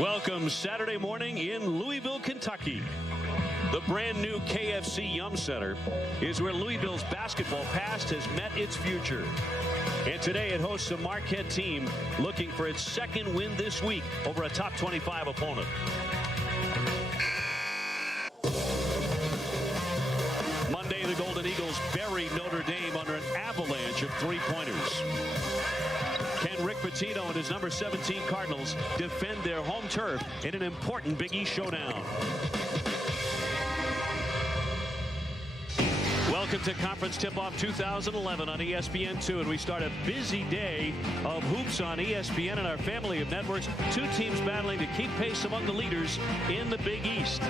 Welcome Saturday morning in Louisville, Kentucky. The brand new KFC Yum Center is where Louisville's basketball past has met its future. And today it hosts a Marquette team looking for its second win this week over a top 25 opponent. Monday, the Golden Eagles buried Notre Dame under an avalanche of three-pointers. Can Rick Pitino and his number 17 Cardinals defend their home turf in an important Big East showdown? Welcome to Conference Tip-Off 2011 on ESPN2, and we start a busy day of hoops on ESPN and our family of networks. Two teams battling to keep pace among the leaders in the Big East.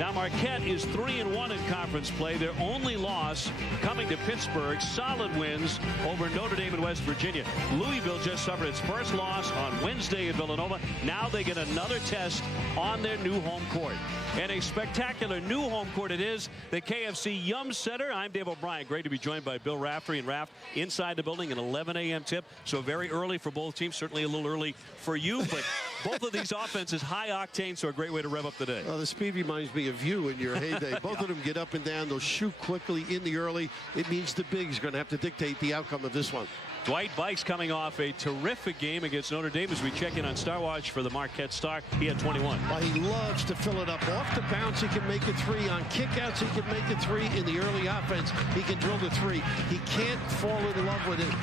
Now Marquette is 3-1 in conference play. Their only loss coming to Pittsburgh. Solid wins over Notre Dame and West Virginia. Louisville just suffered its first loss on Wednesday at Villanova. Now they get another test on their new home court. And a spectacular new home court it is, the KFC Yum Center. I'm Dave O'Brien. Great to be joined by Bill Raftery and Raft inside the building, an 11 a.m. tip. So very early for both teams, certainly a little early for you, but both of these offenses high octane, so a great way to rev up the day. Well, the speed reminds me of you in your heyday. Both of them get up and down. They'll shoot quickly in the early. It means the big's going to have to dictate the outcome of this one. Dwight Bikes coming off a terrific game against Notre Dame as we check in on Star Watch for the Marquette Star. He had 21. Well, he loves to fill it up. Off the bounce, he can make a three. On kickouts, he can make a three. In the early offense, he can drill the three. He can't fall in love with it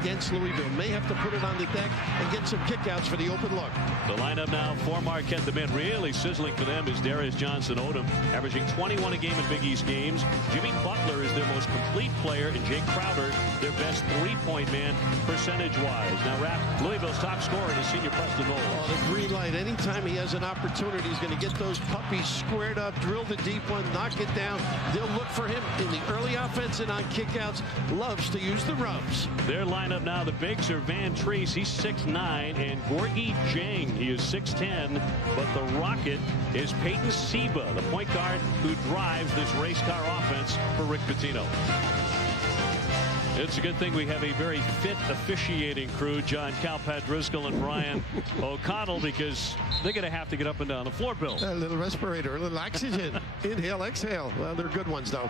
against Louisville. May have to put it on the deck and get some kickouts for the open look. The lineup now for Marquette. The man really sizzling for them is Darius Johnson-Odom, averaging 21 a game in Big East games. Jimmy Butler is their most complete player, and Jake Crowder, their best three-point man percentage-wise. Now, Raph, Louisville's top scorer is senior Preston Knowles. Oh, the green light. Anytime he has an opportunity, he's going to get those puppies squared up, drill the deep one, knock it down. They'll look for him in the early offense and on kickouts. Loves to use the rubs. Their lineup now, the bigs are Van Treese, he's 6'9", and Gorgie Jang, he is 6'10", but the Rocket is Peyton Seba, the point guard who drives this race car offense for Rick Pitino. It's a good thing we have a very fit officiating crew, John Calpat Driscoll and Brian O'Connell, because they're going to have to get up and down the floor, Bill. A little respirator, a little oxygen. Inhale, exhale. Well, they're good ones, though.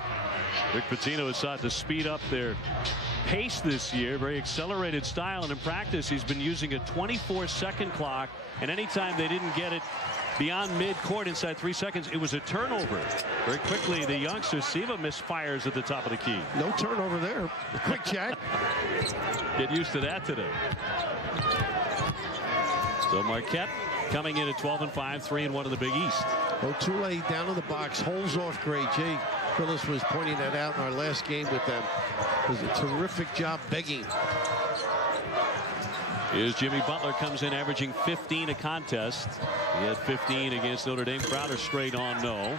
Rick Pitino has sought to speed up their pace this year, very accelerated style, and in practice he's been using a 24-second clock, and anytime they didn't get it beyond mid-court inside 3 seconds, it was a turnover. Very quickly, the youngster Siva misfires at the top of the key. No turnover there. Quick check. Get used to that today. So Marquette coming in at 12-5, 3-1 in the Big East. O'Toole down in the box, holds off great. Jay Phillips was pointing that out in our last game with them. It was a terrific job begging. Here's Jimmy Butler, comes in averaging 15 a contest. He had 15 against Notre Dame. Crowder straight on no.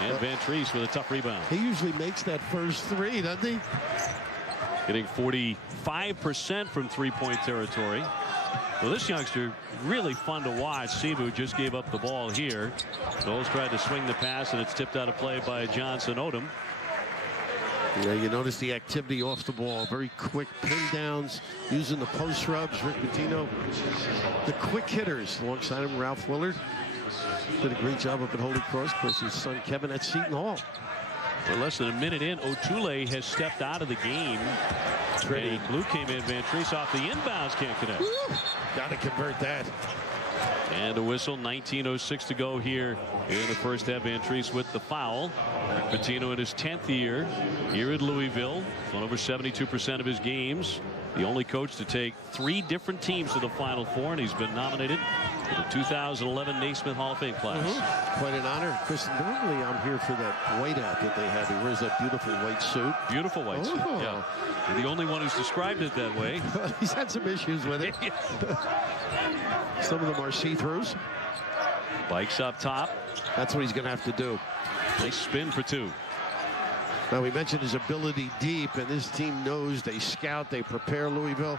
And Van Treese with a tough rebound. He usually makes that first three, doesn't he? Getting 45% from three-point territory. Well, this youngster really fun to watch. Sibu just gave up the ball here. Knowles tried to swing the pass, and it's tipped out of play by Johnson-Odom. Yeah, you notice the activity off the ball. Very quick pin downs, using the post rubs. Rick Pitino, the quick hitters alongside him. Ralph Willard did a great job up at Holy Cross. Of course, his son Kevin at Seton Hall. For less than a minute in, O'Toole has stepped out of the game. Trey Blue came in. Van Treese off the inbounds, can't connect. Got to convert that. And a whistle. 19:06 to go here in the first half. Van Treese with the foul. Pitino in his 10th year here at Louisville. Won over 72% of his games. The only coach to take 3 different teams to the Final Four, and he's been nominated for the 2011 Naismith Hall of Fame class. Quite an honor. Chris, normally I'm here for that whiteout that they have. He wears that beautiful white suit. Beautiful white suit. Yeah. You're the only one who's described it that way. He's had some issues with it. Some of them are see-throughs. Bikes up top. That's what he's going to have to do. Nice spin for 2. Now, we mentioned his ability deep, and this team knows they scout, they prepare Louisville.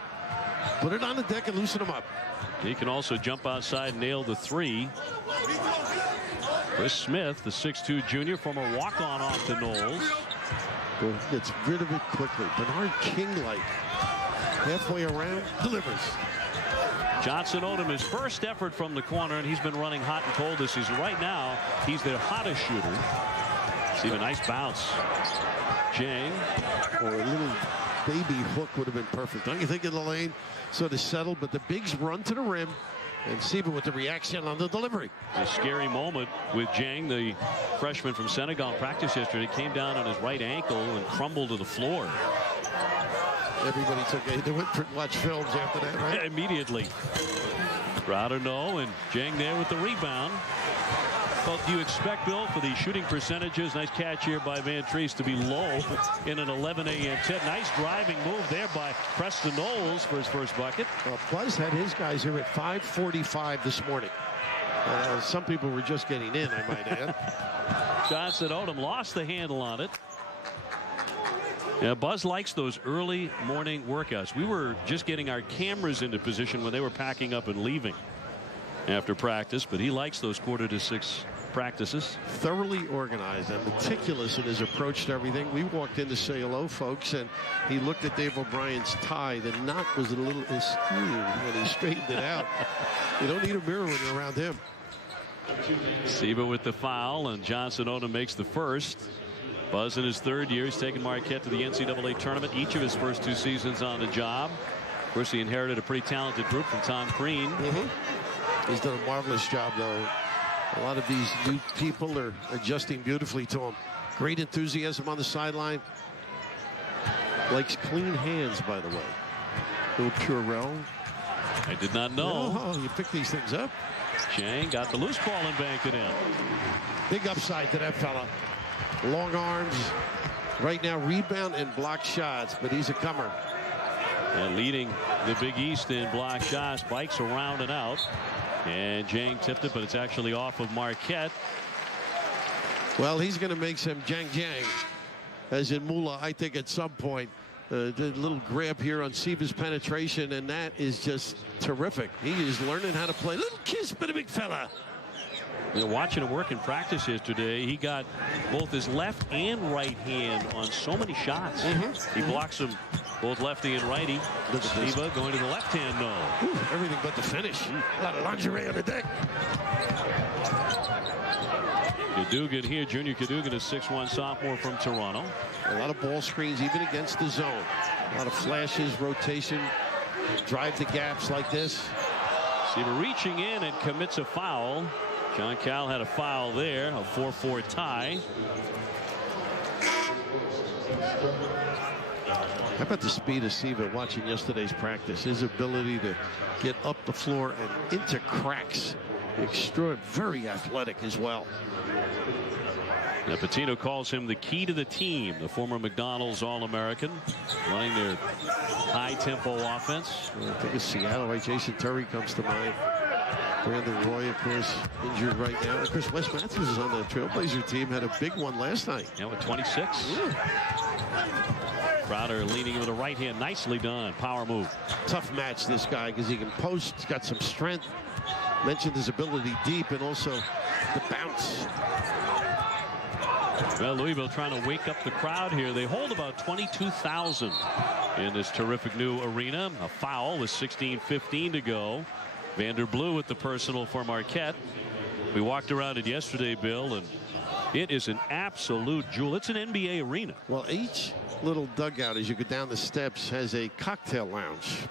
Put it on the deck and loosen them up. He can also jump outside and nail the 3. Chris Smith, the 6'2 junior, former walk-on off to Knowles. Gets rid of it quickly. Bernard King-like. Halfway around, delivers. Johnson Odom, his first effort from the corner, and he's been running hot and cold this season. Right now, he's their hottest shooter. See a nice bounce. Jang. Or a little baby hook would have been perfect. Don't you think in the lane? Sort of settled, but the bigs run to the rim. And Siba with the reaction on the delivery. A scary moment with Jang, the freshman from Senegal, practice yesterday. Came down on his right ankle and crumbled to the floor. Everybody they went to watch films after that, right? Immediately. Crowder no, and Jang there with the rebound. Well, do you expect, Bill, for the shooting percentages, nice catch here by Van Treese, to be low in an 11 a.m. tip? Nice driving move there by Preston Knowles for his first bucket. Well, Buzz had his guys here at 5:45 this morning. Some people were just getting in, I might add. Johnson Odom lost the handle on it. Yeah, Buzz likes those early morning workouts. We were just getting our cameras into position when they were packing up and leaving after practice, but he likes those 5:45 practices. Thoroughly organized and meticulous in his approach to everything. We walked in to say hello, folks, and he looked at Dave O'Brien's tie. The knot was a little askew when he straightened it out. You don't need a mirror when you're around him. Siba with the foul, and Johnson Odom makes the first. Buzz in his third year. He's taken Marquette to the NCAA tournament each of his first 2 seasons on the job. Of course, he inherited a pretty talented group from Tom Crean. He's done a marvelous job, though. A lot of these new people are adjusting beautifully to him. Great enthusiasm on the sideline. Likes clean hands, by the way. Little Purell. I did not know. Oh, you pick these things up. Jang got the loose ball and banked it in. Big upside to that fella. Long arms. Right now, rebound and block shots, but he's a comer. And leading the Big East in block shots, bikes around and out. And Jang tipped it, but it's actually off of Marquette. Well, he's going to make some Jang, as in Mula, I think, at some point. The little grab here on Siba's penetration, and that is just terrific. He is learning how to play. Little kiss, but a big fella. You know, watching him work in practice yesterday, he got both his left and right hand on so many shots. He blocks them both lefty and righty. Siba going to the left hand, no. Ooh, everything but the finish. A lot of lingerie on the deck. Cadogan here, Junior Cadogan, a 6'1" sophomore from Toronto. A lot of ball screens, even against the zone. A lot of flashes, rotation, drive the gaps like this. Siba reaching in and commits a foul. John Cal had a foul there, a 4-4 tie. How about the speed of Siba watching yesterday's practice? His ability to get up the floor and into cracks. Very athletic as well. Now Pitino calls him the key to the team. The former McDonald's All-American, running their high-tempo offense. I think it's Seattle, right? Jason Terry comes to mind. Brandon Roy, of course, injured right now. Of course, Wes Matthews is on the Trailblazer team. Had a big one last night. Yeah, with 26. Crowder leaning with a right hand. Nicely done. Power move. Tough match, this guy, because he can post. He's got some strength. Mentioned his ability deep and also the bounce. Well, Louisville trying to wake up the crowd here. They hold about 22,000 in this terrific new arena. A foul with 16:15 to go. Vanderblue with the personal for Marquette. We walked around it yesterday, Bill, and it is an absolute jewel. It's an NBA arena. Well, each little dugout as you go down the steps has a cocktail lounge.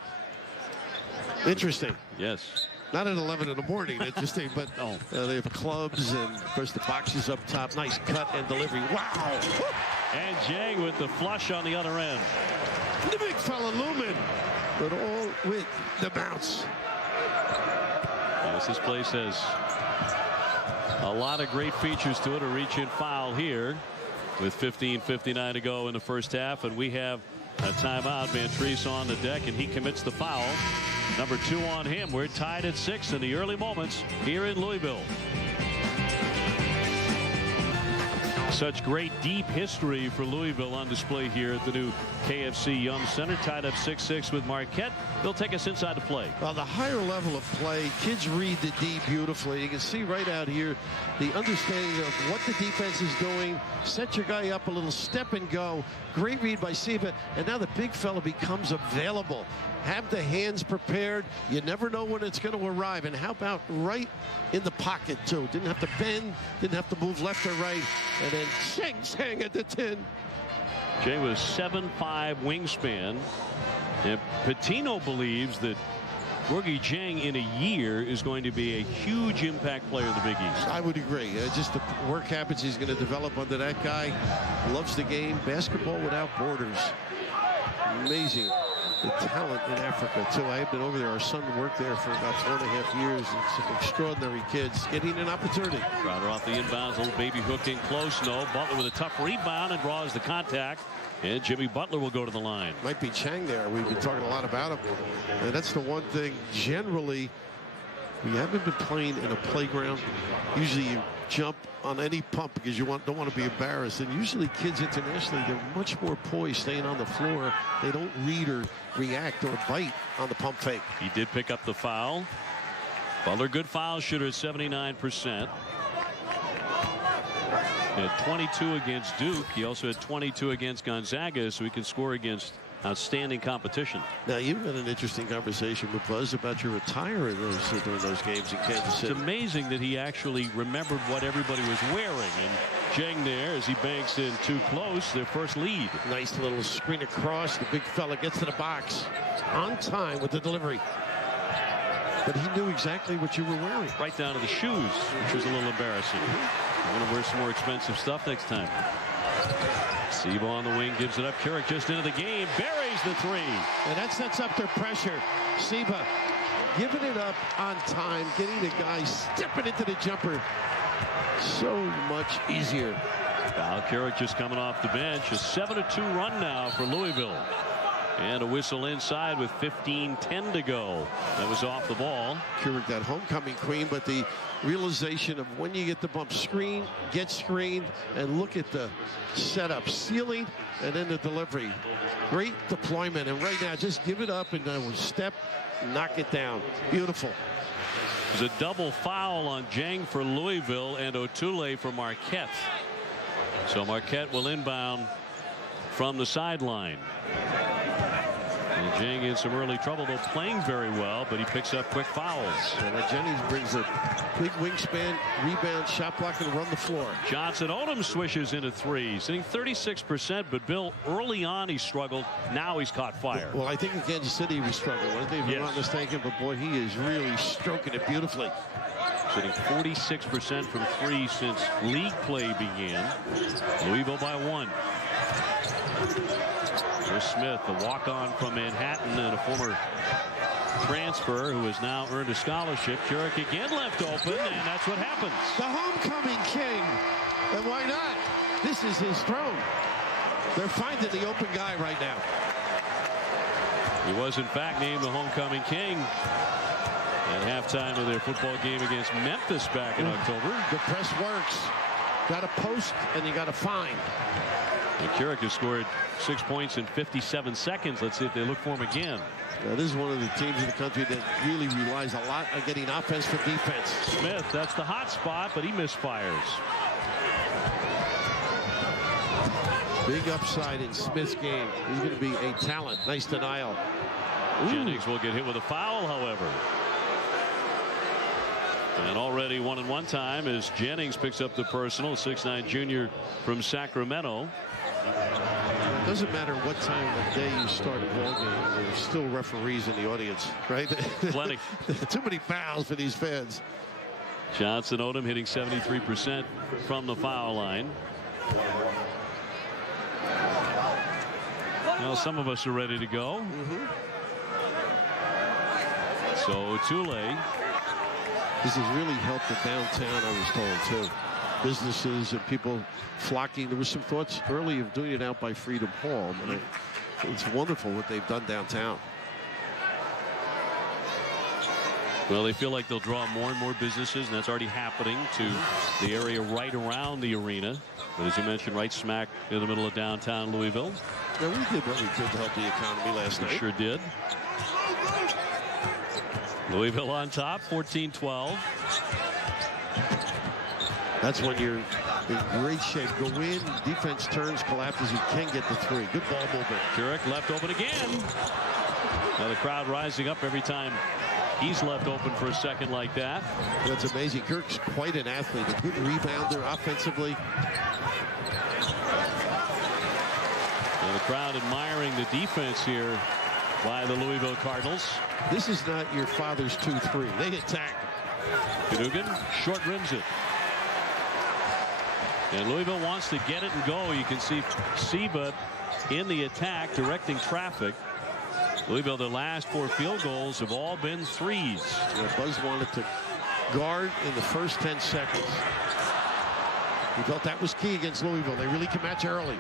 Interesting. Yes. Not at 11 in the morning, interesting, but they have clubs and, of course, the boxes up top. Nice cut and delivery. Wow. And Jang with the flush on the other end. The big fella Lumen, but all with the bounce. Yes, this place has a lot of great features to it. A reach-in foul here with 15:59 to go in the first half, and we have a timeout. Van Treese on the deck, and he commits the foul. Number 2 on him. We're tied at 6 in the early moments here in Louisville. Such great deep history for Louisville on display here at the new KFC Yum Center. Tied up 6-6 with Marquette. They'll take us inside the play. Well, the higher level of play, kids read the D beautifully. You can see right out here the understanding of what the defense is doing. Set your guy up a little, step and go. Great read by Siba, and now the big fella becomes available. have the hands prepared. You never know when it's going to arrive. And how about right in the pocket, too? Didn't have to bend, didn't have to move left or right. And then shang at the 10. Jay was 7'5" wingspan. And Pitino believes that Gorgui Dieng in a year is going to be a huge impact player in the Big East. I would agree. Just the work habits he's going to develop under that guy. Loves the game. Basketball without borders. Amazing. The talent in Africa, too. I have been over there. Our son worked there for about 4.5 years. It's extraordinary kids getting an opportunity. Crowder off the inbounds. Little baby hooked in close. No. Butler with a tough rebound and draws the contact. And Jimmy Butler will go to the line. Might be Chang there. We've been talking a lot about him. And that's the one thing, generally, we haven't been playing in a playground. Usually you jump on any pump because you don't want to be embarrassed. And usually kids internationally, they're much more poised staying on the floor. They don't read or react or bite on the pump fake. He did pick up the foul. Butler, good foul shooter at 79%. He had 22 against Duke. He also had 22 against Gonzaga, so he can score against outstanding competition. Now, you've had an interesting conversation with Buzz about your retiring during those games in Kansas City. It's amazing that he actually remembered what everybody was wearing. And Dieng there, as he banks in too close, their first lead. Nice little screen across. The big fella gets to the box on time with the delivery. But he knew exactly what you were wearing. Right down to the shoes, which was a little embarrassing. I'm going to wear some more expensive stuff next time. Sebo on the wing gives it up. Keurig just into the game. Buries the three. And that sets up their pressure. Seba giving it up on time. Getting the guy stepping into the jumper. So much easier. Val Keurig just coming off the bench. A 7-2 run now for Louisville. And a whistle inside with 15:10 to go. That was off the ball. Keurig, that homecoming queen, but the realization of when you get the bump screen, get screened, and look at the setup, ceiling, and then the delivery. Great deployment. And right now, just give it up and step, knock it down. Beautiful. There's a double foul on Dieng for Louisville and Otule for Marquette. So Marquette will inbound from the sideline. And Dieng in some early trouble, though playing very well, but he picks up quick fouls. And Jennings brings a big wingspan, rebound, shot block, and run the floor. Johnson Odom swishes into threes, hitting 36%, but Bill, early on he struggled. Now he's caught fire. Well, I think in Kansas City he was struggling. I think if I'm not mistaken, but boy, he is really stroking it beautifully. Hitting 46% from three since league play began. Louisville by 1. Chris Smith, the walk-on from Manhattan and a former transfer who has now earned a scholarship. Keurig again left open, and that's what happens. The homecoming king. And why not? This is his throne. They're finding the open guy right now. He was, in fact, named the homecoming king at halftime of their football game against Memphis back in October. The press works. Got a post, and you got a find. And Keurig has scored 6 points in 57 seconds. Let's see if they look for him again. Now, this is one of the teams in the country that really relies a lot on getting offense from defense. Smith, that's the hot spot, but he misfires. Big upside in Smith's game. He's going to be a talent. Nice denial. Jennings will get hit with a foul, however. And already 1-and-1 time as Jennings picks up the personal. 6'9" junior from Sacramento. It doesn't matter what time of day you start a ball game. There's still referees in the audience, right? Plenty. Too many fouls for these fans. Johnson Odom hitting 73% from the foul line. Well, some of us are ready to go. So Otule. This has really helped the downtown, I was told, too. Businesses and people flocking. There was some thoughts early of doing it out by Freedom Hall. And it's wonderful what they've done downtown. Well, they feel like they'll draw more and more businesses, and that's already happening to the area right around the arena. But as you mentioned, right smack in the middle of downtown Louisville. Yeah, we did what we could to help the economy last night. Sure did. Louisville on top, 14-12. That's when you're in great shape. Go in, defense turns, collapses. You can get the three. Good ball movement. Keurig left open again. Now the crowd rising up every time he's left open for a second like that. That's amazing. Kirk's quite an athlete, a good rebounder offensively. And the crowd admiring the defense here by the Louisville Cardinals. This is not your father's 2-3. They attack. Cadogan short rims it. And Louisville wants to get it and go. You can see Seba in the attack directing traffic. Louisville, their last 4 field goals have all been threes. Yeah, Buzz wanted to guard in the first 10 seconds. He felt that was key against Louisville. They really can match early.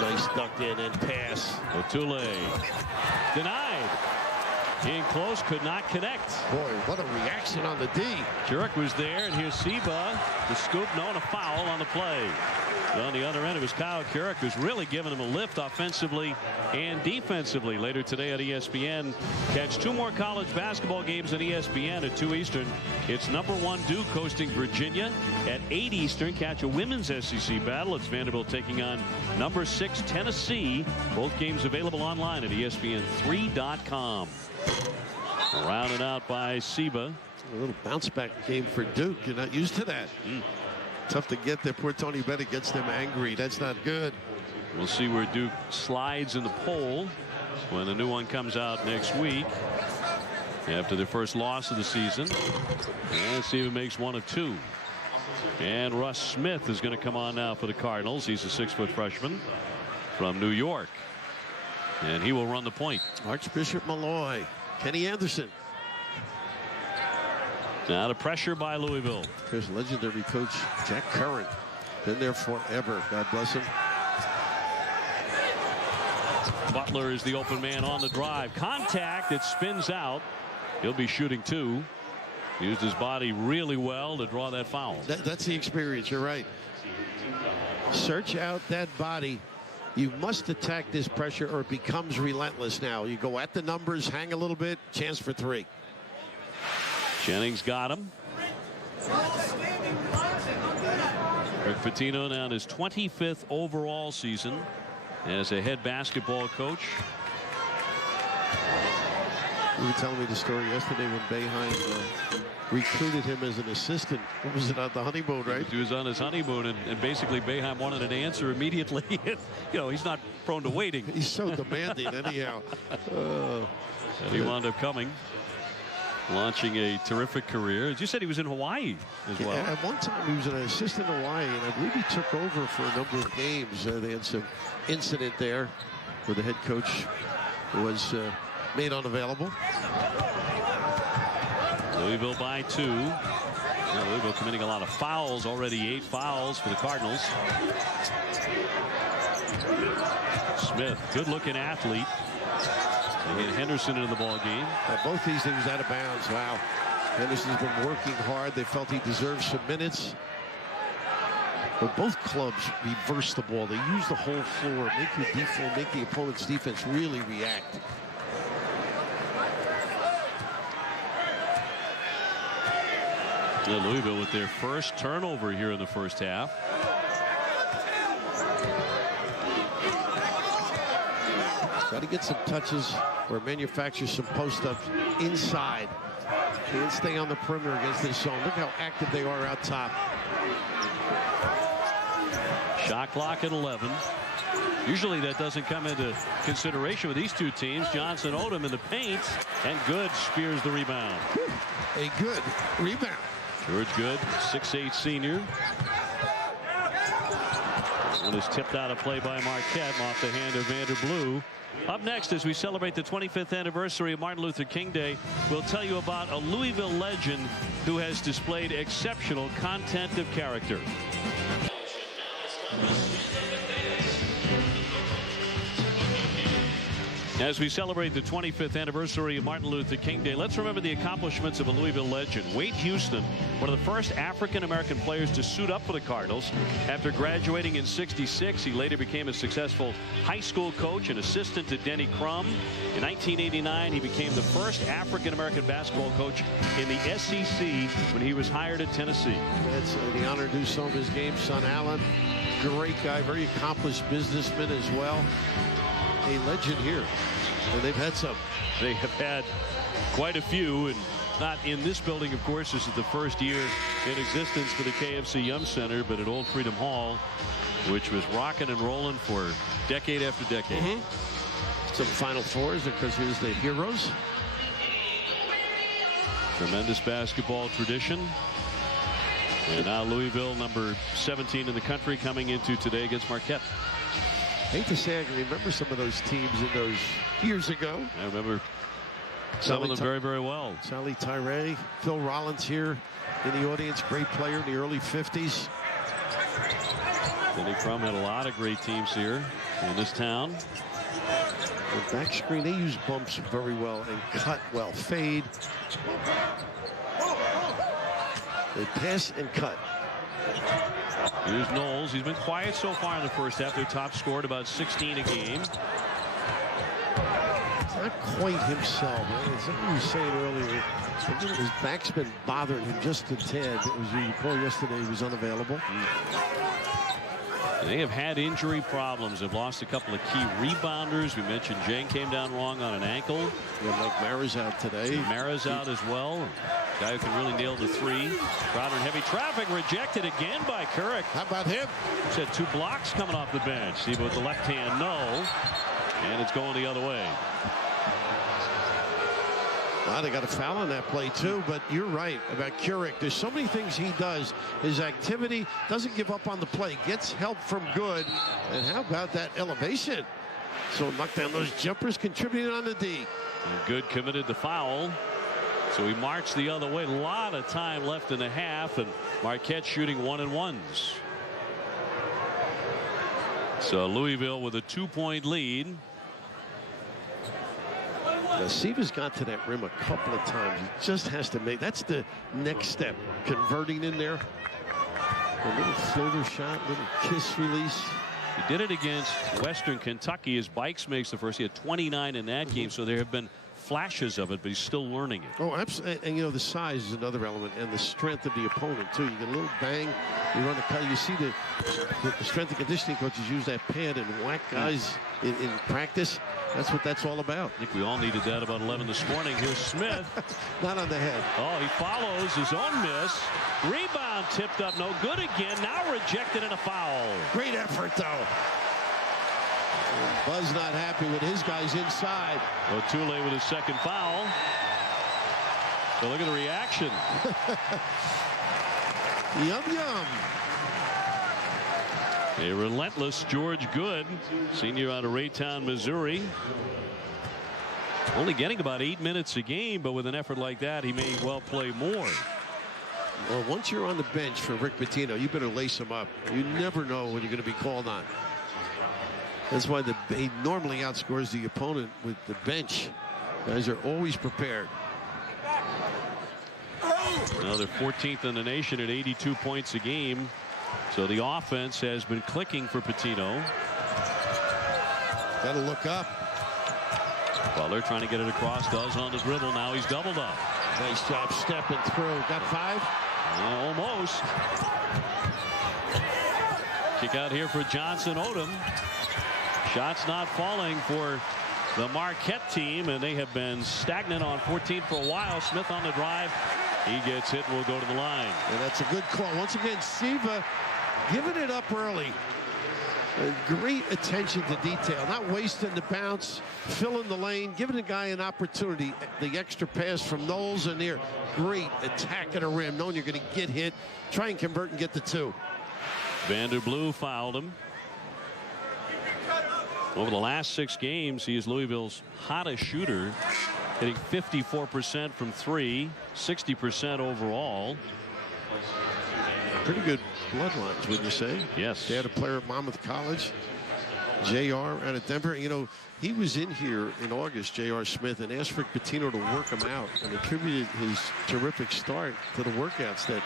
Nice duck in and pass. Otule denied. In close, could not connect. Boy, what a reaction on the D. Jurek was there, and here's Seba. The scoop, no, and a foul on the play. On the other end, it was Kyle Jurek who's really giving him a lift offensively and defensively. Later today at ESPN, catch 2 more college basketball games on ESPN at 2 Eastern. It's #1 Duke hosting Virginia. At 8 Eastern, catch a women's SEC battle. It's Vanderbilt taking on #6 Tennessee. Both games available online at ESPN3.com. Rounded out by Seba. A little bounce back game for Duke. You're not used to that. Tough to get there. Poor Tony Bennett gets them angry. That's not good. We'll see where Duke slides in the poll when the new one comes out next week after their first loss of the season. And see if it makes 1 of 2. And Russ Smith is going to come on now for the Cardinals. He's a 6-foot freshman from New York, and he will run the point. Archbishop Malloy, Kenny Anderson. Now the pressure by Louisville. There's legendary coach Jack Curran. Been there forever. God bless him. Butler is the open man on the drive. Contact. It spins out. He'll be shooting 2. Used his body really well to draw that foul. That's the experience. You're right. Search out that body. You must attack this pressure or it becomes relentless now. You go at the numbers, hang a little bit, chance for 3. Jennings got him. Rick Pitino now in his 25th overall season as a head basketball coach. You were telling me the story yesterday when Boeheim recruited him as an assistant. What was it, on the honeymoon, right? He was on his honeymoon, and basically Boeheim wanted an answer immediately. You know, he's not prone to waiting. He's so demanding anyhow. And he wound up coming. Launching a terrific career. As you said, he was in Hawaii as well. Yeah, at one time he was an assistant in Hawaii, and I believe he took over for a number of games. They had some incident there where the head coach was made unavailable. Louisville by 2. Well, Louisville committing a lot of fouls already. 8 fouls for the Cardinals. Smith, good-looking athlete. And Henderson into the ball game. Both these things out of bounds. Wow. Henderson's been working hard. They felt he deserved some minutes. But both clubs reverse the ball. They use the whole floor, make the opponent's defense really react. Yeah, Louisville with their first turnover here in the first half. Got to get some touches or manufacture some post-ups inside. Can't stay on the perimeter against this zone. Look how active they are out top. Shot clock at 11. Usually that doesn't come into consideration with these two teams. Johnson Odom in the paint, and Good spears the rebound. A good rebound. George Good, 6'8" senior. One is tipped out of play by Marquette off the hand of Vanderblue. Up next, as we celebrate the 25th anniversary of Martin Luther King Day, we'll tell you about a Louisville legend who has displayed exceptional content of character. As we celebrate the 25th anniversary of Martin Luther King Day, let's remember the accomplishments of a Louisville legend. Wade Houston, one of the first African-American players to suit up for the Cardinals. After graduating in '66, he later became a successful high school coach and assistant to Denny Crum. In 1989, he became the first African-American basketball coach in the SEC when he was hired at Tennessee. That's the honor to do some of his games. Son Allen great guy, very accomplished businessman as well. A legend here. And they've had some. They have had quite a few, and not in this building, of course. This is the first year in existence for the KFC Yum Center, but at Old Freedom Hall, which was rocking and rolling for decade after decade. Some Final Fours because here's the Heroes. Tremendous basketball tradition. And now Louisville, number 17 in the country, coming into today against Marquette. Hate to say I can remember some of those teams in those years ago. I remember some of them very, very well. Sally Tyree, Phil Rollins here in the audience, great player in the early 50s. Denny Crum had a lot of great teams here in this town. The back screen, they use bumps very well and cut well. Fade. They pass and cut. Here's Knowles. He's been quiet so far in the first half. Their top scored about 16 a game. Not quite himself. As I was saying earlier, his back's been bothering him just a tad. It was, you recall yesterday, he was unavailable. They have had injury problems. They've lost a couple of key rebounders. We mentioned Jane came down wrong on an ankle. Yeah, Mike Mara's out today. Mara's out as well. Guy who can really nail the three. Crowder in heavy traffic, rejected again by Couric. How about him? He's had 2 blocks coming off the bench. See, but with the left hand, no. And it's going the other way. Well, they got a foul on that play too, but you're right about Couric. There's so many things he does. His activity, doesn't give up on the play, gets help from good. And how about that elevation? So knock down those jumpers, contributing on the D. And Good committed the foul. So he marched the other way. A lot of time left in the half, and Marquette shooting 1-and-1s. So Louisville with a 2-point lead. Siva's got to that rim a couple of times. He just has to make, that's the next step, converting in there. A little floater shot, little kiss release. He did it against Western Kentucky. His Bikes makes the first. He had 29 in that game, so there have been flashes of it, but he's still learning it. Oh, absolutely. And you know, the size is another element, and the strength of the opponent too. You get a little bang, you run a cut. You see the strength and conditioning coaches use that pad and whack guys in practice. That's what that's all about. I think we all needed that about 11 this morning. Here's Smith. Not on the head. Oh, he follows his own miss. Rebound tipped up, no good again. Now rejected and a foul. Great effort though. Buzz not happy with his guys inside. O'Toole with his second foul. So look at the reaction. Yum yum. A relentless George Good, senior out of Raytown, Missouri. Only getting about 8 minutes a game, but with an effort like that, he may well play more. Well, once you're on the bench for Rick Pitino, you better lace him up. You never know when you're going to be called on. That's why he normally outscores the opponent with the bench. Guys are always prepared. Now they're 14th in the nation at 82 points a game. So the offense has been clicking for Pitino. Got to look up. Well, they're trying to get it across. Does on the dribble. Now he's doubled up. Nice job stepping through. Got 5? Almost. Kick out here for Johnson Odom. Shots not falling for the Marquette team, and they have been stagnant on 14 for a while. Smith on the drive. He gets hit and will go to the line. And that's a good call. Once again, Siva giving it up early. Great attention to detail. Not wasting the bounce, filling the lane, giving the guy an opportunity. The extra pass from Knowles and there. Great attack at the rim, knowing you're going to get hit. Try and convert and get the 2. Vanderblue fouled him. Over the last 6 games, he is Louisville's hottest shooter, hitting 54% from 3, 60% overall. Pretty good bloodlines, wouldn't you say? Yes. They had a player at Monmouth College, JR out of Denver. You know, he was in here in August, J.R. Smith, and asked Rick Pitino to work him out and attributed his terrific start to the workouts that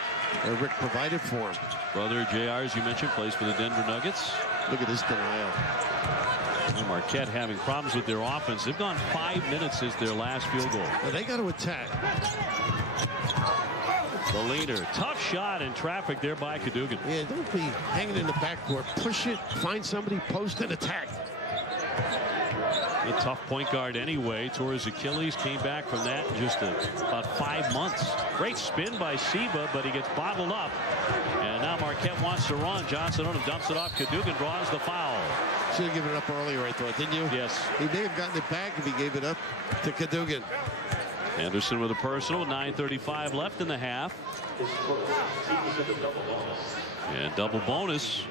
Rick provided for him. Brother J.R., as you mentioned, plays for the Denver Nuggets. Look at his denial. And Marquette having problems with their offense. They've gone 5 minutes since their last field goal. Well, they got to attack. The leader. Tough shot in traffic there by Cadogan. Yeah, don't be hanging in the backcourt. Push it, find somebody, post and attack. A tough point guard anyway. Tore his Achilles, came back from that in just about 5 months. Great spin by Seba, but he gets bottled up. And now Marquette wants to run. Johnson on him, dumps it off. Cadogan draws the foul. Should have given it up earlier, I thought, didn't you? Yes. He may have gotten it back if he gave it up to Cadogan. Anderson with a personal. 9:35 left in the half. And double bonus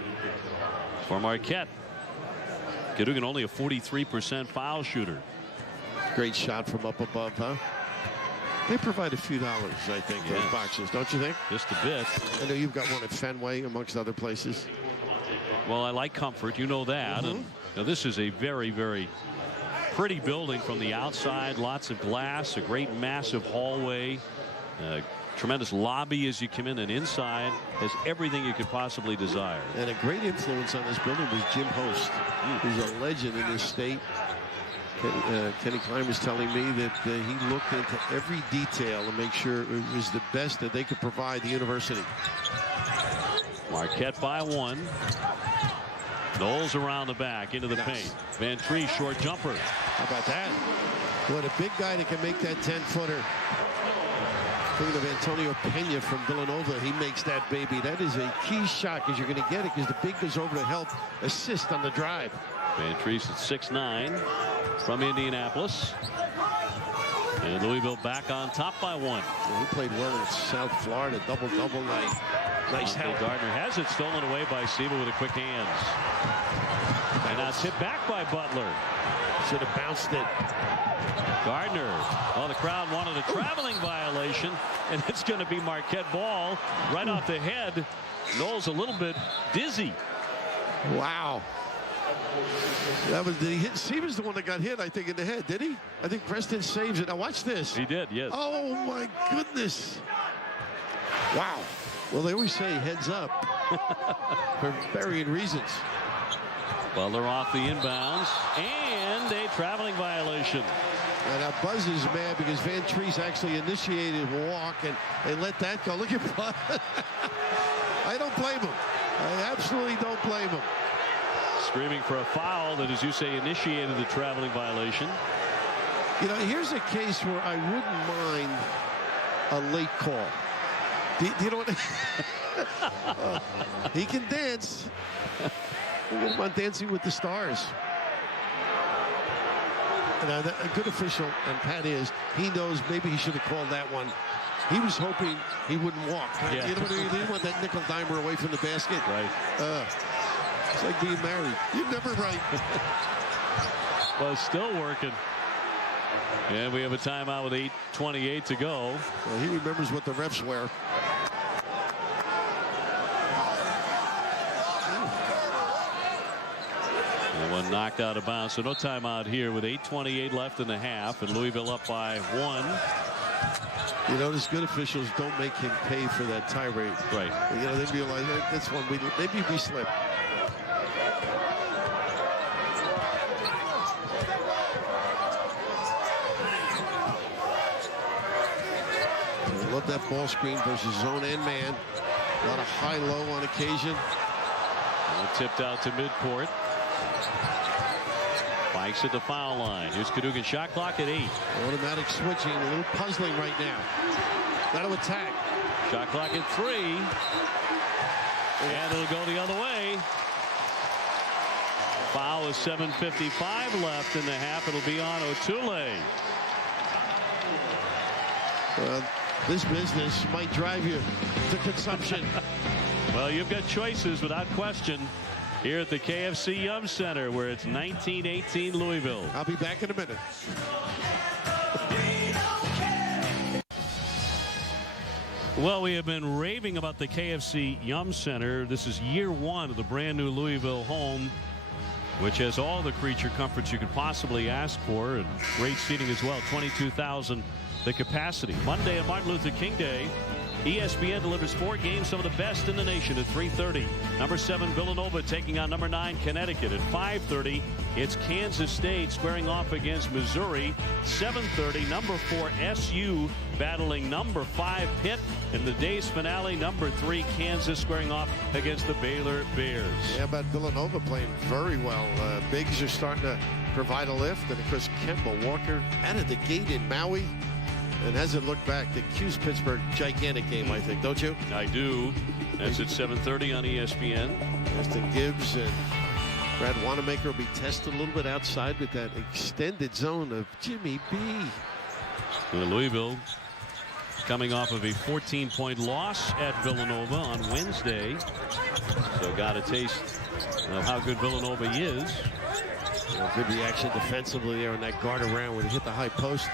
for Marquette. Cadogan only a 43% foul shooter. Great shot from up above, huh? They provide a few dollars, I think, those boxes, don't you think? Just a bit. I know you've got one at Fenway, amongst other places. Well, I like comfort. You know that. And now this is a very, very pretty building from the outside. Lots of glass, a great massive hallway, tremendous lobby as you come in, and inside has everything you could possibly desire. And a great influence on this building was Jim Host, who's a legend in this state. Kenny Klein was telling me that he looked into every detail to make sure it was the best that they could provide the university. Marquette by 1. Knowles around the back into the paint. Van Tree, short jumper. How about that? What a big guy that can make that 10-footer. Thinking of Antonio Pena from Villanova, he makes that baby. That is a key shot because you're going to get it because the big goes over to help assist on the drive. Van Treese at 6'9" from Indianapolis. And Louisville back on top by 1. Well, he played well in South Florida, double-double night. Nice help. Gardner has it stolen away by Seba with a quick hands. And now tipped back by Butler. Should have bounced it. Gardner. Oh, the crowd wanted a traveling violation, and it's going to be Marquette ball right off the head. Knowles a little bit dizzy. Wow. That was the hit. Seba's the one that got hit, I think, in the head, did he? I think Preston saves it. Now watch this. He did, yes. Oh my goodness. Wow. Well, they always say heads up for varying reasons. Butler off the inbounds, and a traveling violation. And now Buzz is mad because Van Treese actually initiated a walk, and they let that go. Look at Buzz. I don't blame him. I absolutely don't blame him. Screaming for a foul that, as you say, initiated the traveling violation. You know, here's a case where I wouldn't mind a late call. Do you know what? He can dance. We'll get him on Dancing with the Stars. Now, a good official, and Pat is, he knows maybe he should have called that one. He was hoping he wouldn't walk. Yeah. You know what I mean? He didn't want that nickel dimer away from the basket. Right. It's like being married. You're never right. Well, still working. And we have a timeout with 8:28 to go. Well, he remembers what the refs wear. And one knocked out of bounds, so no timeout here with 8:28 left in the half, and Louisville up by 1. You notice good officials don't make him pay for that tirade. Right. You know, they realize that's one maybe we slip. I love that ball screen versus zone and man. A lot of high-low on occasion. And tipped out to midcourt. Spikes at the foul line. Here's Cadogan. Shot clock at 8. Automatic switching. A little puzzling right now. Got to attack. Shot clock at 3. And it'll go the other way. Foul is 7:55 left in the half. It'll be on Otule. Well, this business might drive you to consumption. Well, you've got choices without question here at the KFC Yum Center, where it's 19-18 Louisville. I'll be back in a minute. Well, we have been raving about the KFC Yum Center. This is year 1 of the brand new Louisville home, which has all the creature comforts you could possibly ask for, and great seating as well. 22,000 the capacity. Monday and Martin Luther King Day, ESPN delivers 4 games, some of the best in the nation at 3:30. Number 7 Villanova taking on number 9 Connecticut. At 5:30, it's Kansas State squaring off against Missouri. 7:30, number 4 SU battling number 5 Pitt. In the day's finale, number 3 Kansas squaring off against the Baylor Bears. Yeah, but Villanova playing very well. Bigs are starting to provide a lift, and of course Kemba Walker out of the gate in Maui. And as it looked back, the Cuse-Pittsburgh gigantic game, I think, don't you? I do. That's at 7:30 on ESPN. Justin Gibbs and Brad Wanamaker will be tested a little bit outside with that extended zone of Jimmy B. Louisville coming off of a 14-point loss at Villanova on Wednesday. So got a taste of how good Villanova is. Good reaction defensively there on that guard around when he hit the high post.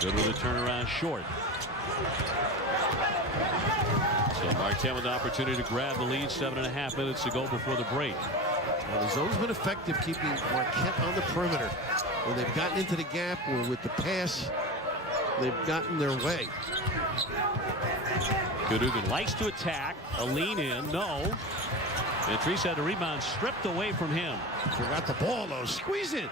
Good with a turnaround short. So Marquette with the opportunity to grab the lead. 7.5 minutes to go before the break. Well, the zone's been effective keeping Marquette on the perimeter. When they've gotten into the gap or with the pass, they've gotten their way. Goodugin likes to attack. A lean in. No. And Treese had the rebound stripped away from him. Forgot the ball, though. Squeeze it.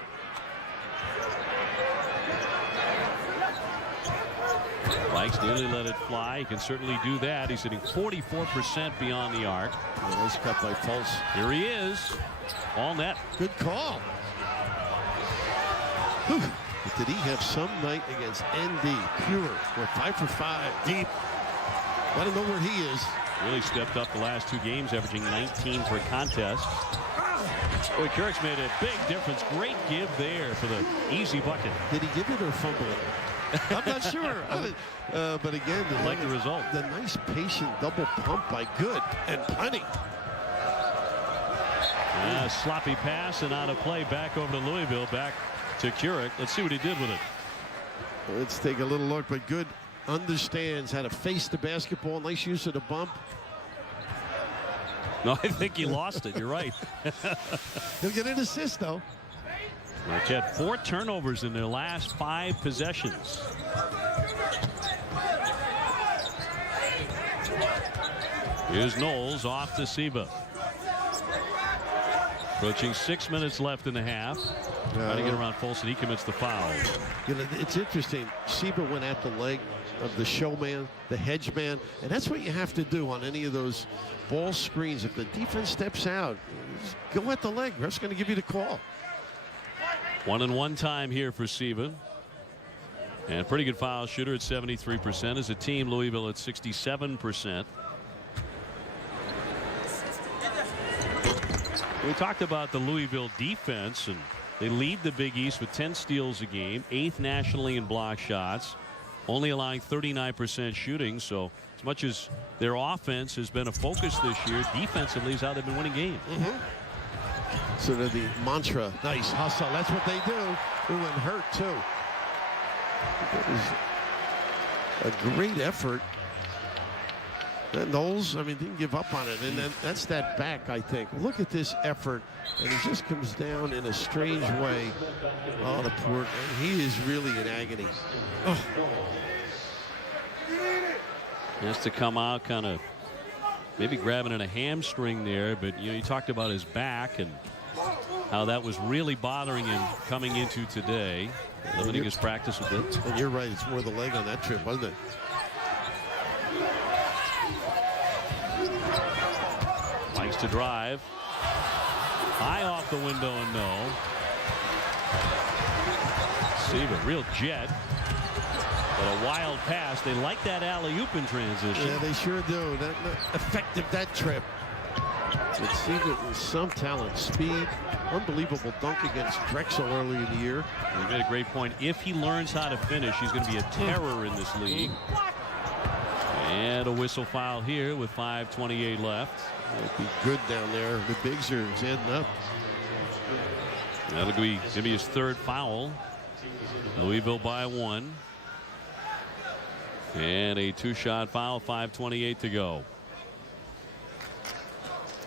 Likes nearly let it fly. He can certainly do that. He's hitting 44% beyond the arc. Nice cut by Fultz. Here he is. All net. Good call. Whew. But did he have some night against ND? Pure. We're 5 for 5 deep. Let him know where he is. Really stepped up the last 2 games, averaging 19 per contest. Boy, Kurik's made a big difference. Great give there for the easy bucket. Did he give it or fumble it? I'm not sure. But again, like the result. The nice patient double pump by Good and plenty. Sloppy pass and out of play back over to Louisville. Back to Kurik. Let's see what he did with it. Let's take a little look. But Good understands how to face the basketball. Nice use of the bump. No, I think he lost it. You're right. He'll get an assist, though. Marquette 4 turnovers in their last 5 possessions. Here's Knowles off to Seba. Approaching 6 minutes left in the half. Trying to get around Folson. He commits the foul. You know, it's interesting. Seba went at the leg of the showman, the hedge man, and that's what you have to do on any of those ball screens. If the defense steps out, just go at the leg. Ref's going to give you the call. 1-and-1 time here for Seba. And pretty good foul shooter at 73%. As a team, Louisville at 67%. We talked about the Louisville defense, and they lead the Big East with 10 steals a game, 8th nationally in block shots, only allowing 39% shooting. So as much as their offense has been a focus this year, defensively is how they've been winning games. So the mantra, nice hustle. That's what they do. Ooh, and hurt too. It was a great effort. And Knowles, I mean, didn't give up on it. And then that's that back, I think. Look at this effort. And he just comes down in a strange way. Oh, the poor, and he is really in agony. Oh. He has to come out kind of maybe grabbing at a hamstring there, but you know, you talked about his back and how that was really bothering him coming into today, limiting his practice a bit. And you're right, it's more the leg on that trip, wasn't it? Likes to drive. High off the window and no. Seba, real jet. But a wild pass. They like that alley-oop in transition. Yeah, they sure do. That effective that trip. But Seba with some talent, speed, unbelievable dunk against Drexel early in the year. He made a great point. If he learns how to finish, he's going to be a terror in this league. And a whistle foul here with 5:28 left. It'll be good down there. The bigs are heading up. That'll be maybe his 3rd foul. Louisville by 1. And a 2-shot foul, 5:28 to go.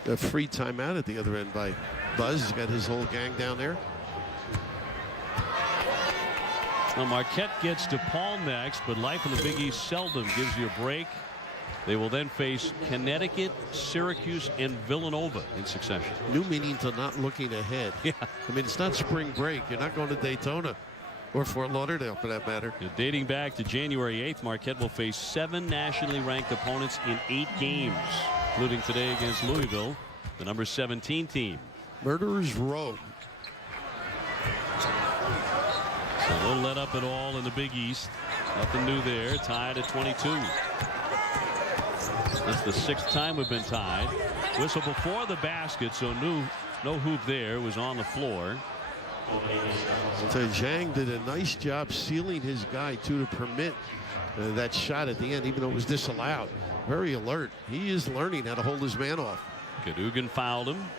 A free timeout at the other end by Buzz. He's got his whole gang down there. Well, Marquette gets to Paul next, but life in the Big East seldom gives you a break. They will then face Connecticut, Syracuse, and Villanova in succession. New meaning to not looking ahead. Yeah. I mean, it's not spring break. You're not going to Daytona or Fort Lauderdale for that matter. Dating back to January 8th, Marquette will face 7 nationally ranked opponents in 8 games, including today against Louisville, the number 17 team. Murderers Row. So a little let up at all in the Big East. Nothing new there. Tied at 22. That's the 6th time we've been tied. Whistle before the basket, so no hoop there. Was on the floor. So Zhang did a nice job sealing his guy too to permit that shot at the end, even though it was disallowed. Very alert. He is learning how to hold his man off. Cadogan fouled him.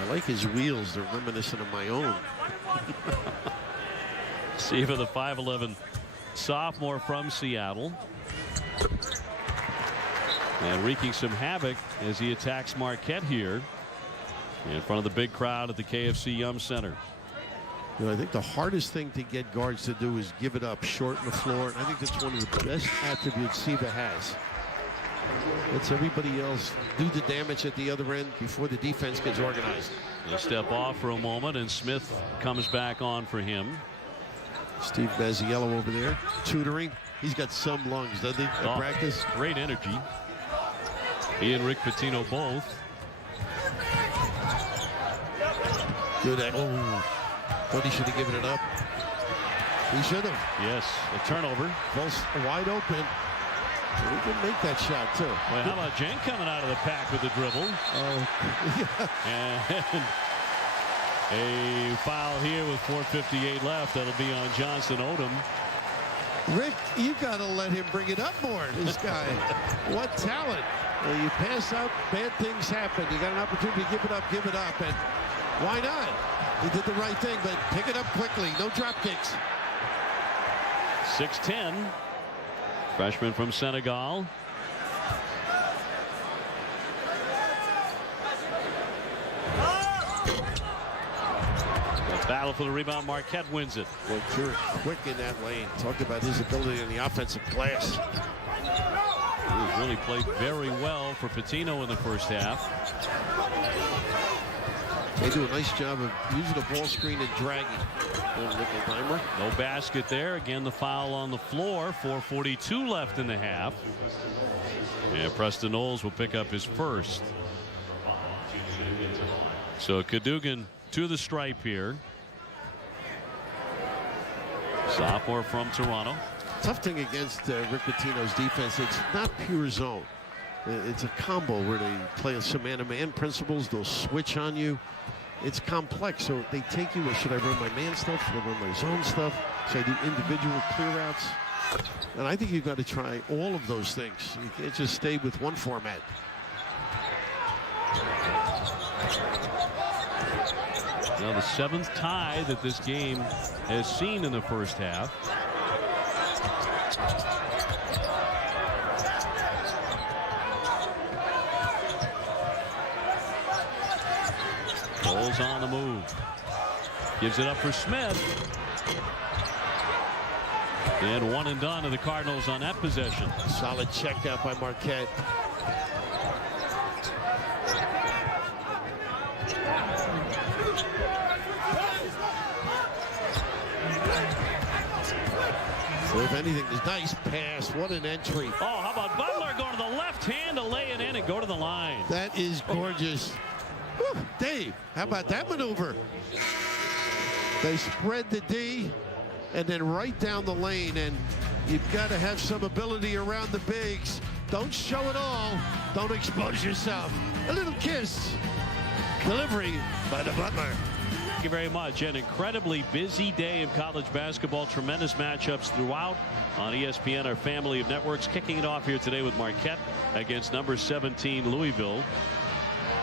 I like his wheels. They're reminiscent of my own. See for the 5'11" sophomore from Seattle. And wreaking some havoc as he attacks Marquette here in front of the big crowd at the KFC Yum Center. You know, I think the hardest thing to get guards to do is give it up, shorten the floor. And I think that's one of the best attributes Siva has. Lets everybody else do the damage at the other end before the defense gets organized. He'll step off for a moment, and Smith comes back on for him. Steve Mazziello over there tutoring. He's got some lungs, doesn't he, at practice? Great energy. He and Rick Pitino both. Good. Thought he should have given it up. He should have. Yes, a turnover. Both wide open. He can make that shot too. Well, how about Jang coming out of the pack with the dribble? Oh, yeah. And a foul here with 4:58 left. That'll be on Johnson Odom. Rick, you got to let him bring it up more. This guy, what talent! You pass up, bad things happen. You got an opportunity to give it up, and why not? He did the right thing, but pick it up quickly. No drop kicks. 6'10", freshman from Senegal. The battle for the rebound. Marquette wins it. Well, Curry quick in that lane. Talk about his ability on the offensive glass. He really played very well for Pitino in the first half. They do a nice job of using the ball screen and dragging. No basket there. Again, the foul on the floor. 4:42 left in the half. And Preston Knowles will pick up his first. So Cadogan to the stripe here. Sophomore from Toronto. Tough thing against Rick Pitino's defense, it's not pure zone. It's a combo where they play some man-to-man principles. They'll switch on you. It's complex, so they take you. Should I run my man stuff? Should I run my zone stuff? Should I do individual clear routes? And I think you've got to try all of those things. You can't just stay with one format. Now the 7th tie that this game has seen in the first half. Knowles on the move. Gives it up for Smith. And one and done to the Cardinals on that possession. Solid check out by Marquette. So if anything, a nice pass. What an entry. Oh, how about Butler going to the left hand to lay it in and go to the line. That is gorgeous. Whew, Dave, how about that maneuver? They spread the D and then right down the lane, and you've got to have some ability around the bigs. Don't show it all. Don't expose yourself. A little kiss. Delivery by the Butler. Thank you very much. An incredibly busy day of college basketball. Tremendous matchups throughout on ESPN, our family of networks. Kicking it off here today with Marquette against number 17 Louisville.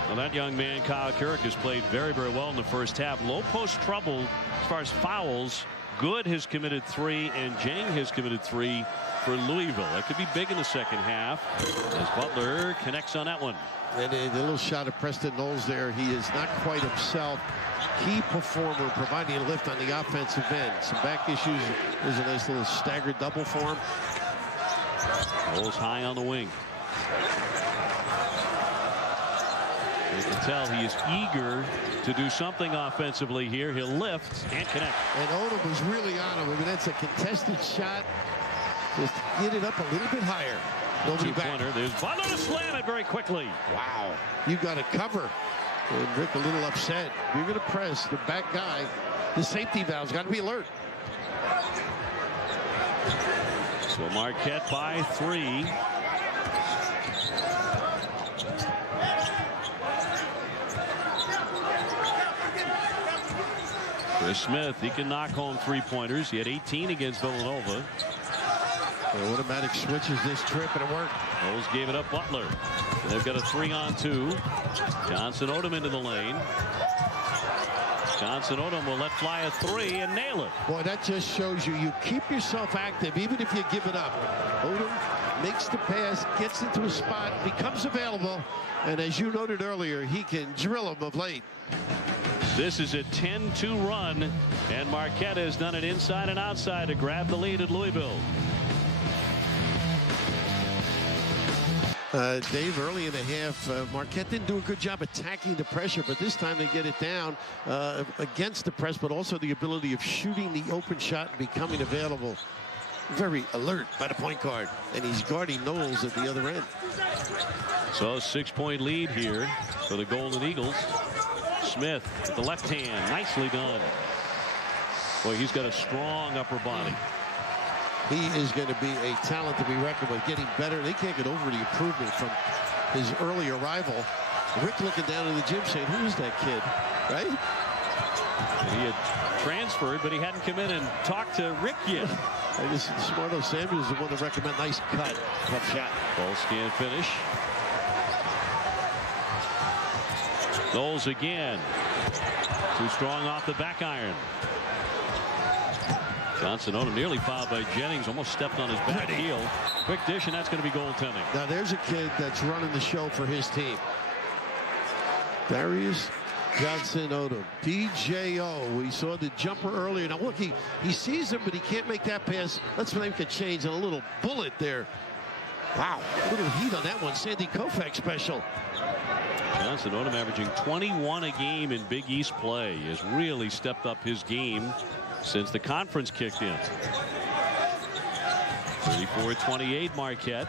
Well, that young man, Kyle Kirk, has played very, very well in the first half. Low post trouble as far as fouls. Good has committed 3, and Jang has committed 3 for Louisville. That could be big in the second half as Butler connects on that one. And a little shot of Preston Knowles there. He is not quite himself. Key performer, providing a lift on the offensive end. Some back issues. There's a nice little staggered double for him. Rolls high on the wing. You can tell he is eager to do something offensively here. He'll lift and connect. And Odom was really on him. I mean, that's a contested shot. Just get it up a little bit higher. Nobody back. There's Butler to slam it very quickly. Wow. You got to cover. And Rick a little upset. You're going to press the back guy. The safety valve's got to be alert. So Marquette by 3. Chris Smith, he can knock home 3-pointers. He had 18 against Villanova. Well, automatic switches this trip, and it worked. Bulls gave it up Butler. And they've got a 3-on-2. Johnson Odom into the lane. Johnson Odom will let fly a 3 and nail it. Boy, that just shows you keep yourself active even if you give it up. Odom makes the pass, gets into a spot, becomes available, and as you noted earlier, he can drill him of late. This is a 10-2 run, and Marquette has done it inside and outside to grab the lead at Louisville. Dave, early in the half, Marquette didn't do a good job attacking the pressure, but this time they get it down against the press, but also the ability of shooting the open shot and becoming available. Very alert by the point guard, and he's guarding Knowles at the other end. So a 6-point lead here for the Golden Eagles. Smith with the left hand, nicely done. Boy, he's got a strong upper body. He is going to be a talent to be reckoned with, getting better. They can't get over the improvement from his early arrival. Rick looking down in the gym saying, who is that kid, right? He had transferred, but he hadn't come in and talked to Rick yet. I guess Smarto Samuels is the one to recommend. Nice cut. Tough shot. Ball scan finish. Knowles again. Too strong off the back iron. Johnson Odom nearly fouled by Jennings, almost stepped on his back heel. Quick dish, and that's going to be goaltending. Now there's a kid that's running the show for his team. Darius Johnson Odom, DJO. We saw the jumper earlier. Now look, he sees him, but he can't make that pass. Let's make a change and a little bullet there. Wow, a little heat on that one. Sandy Koufax special. Johnson Odom averaging 21 a game in Big East play. He has really stepped up his game since the conference kicked in. 34-28 Marquette.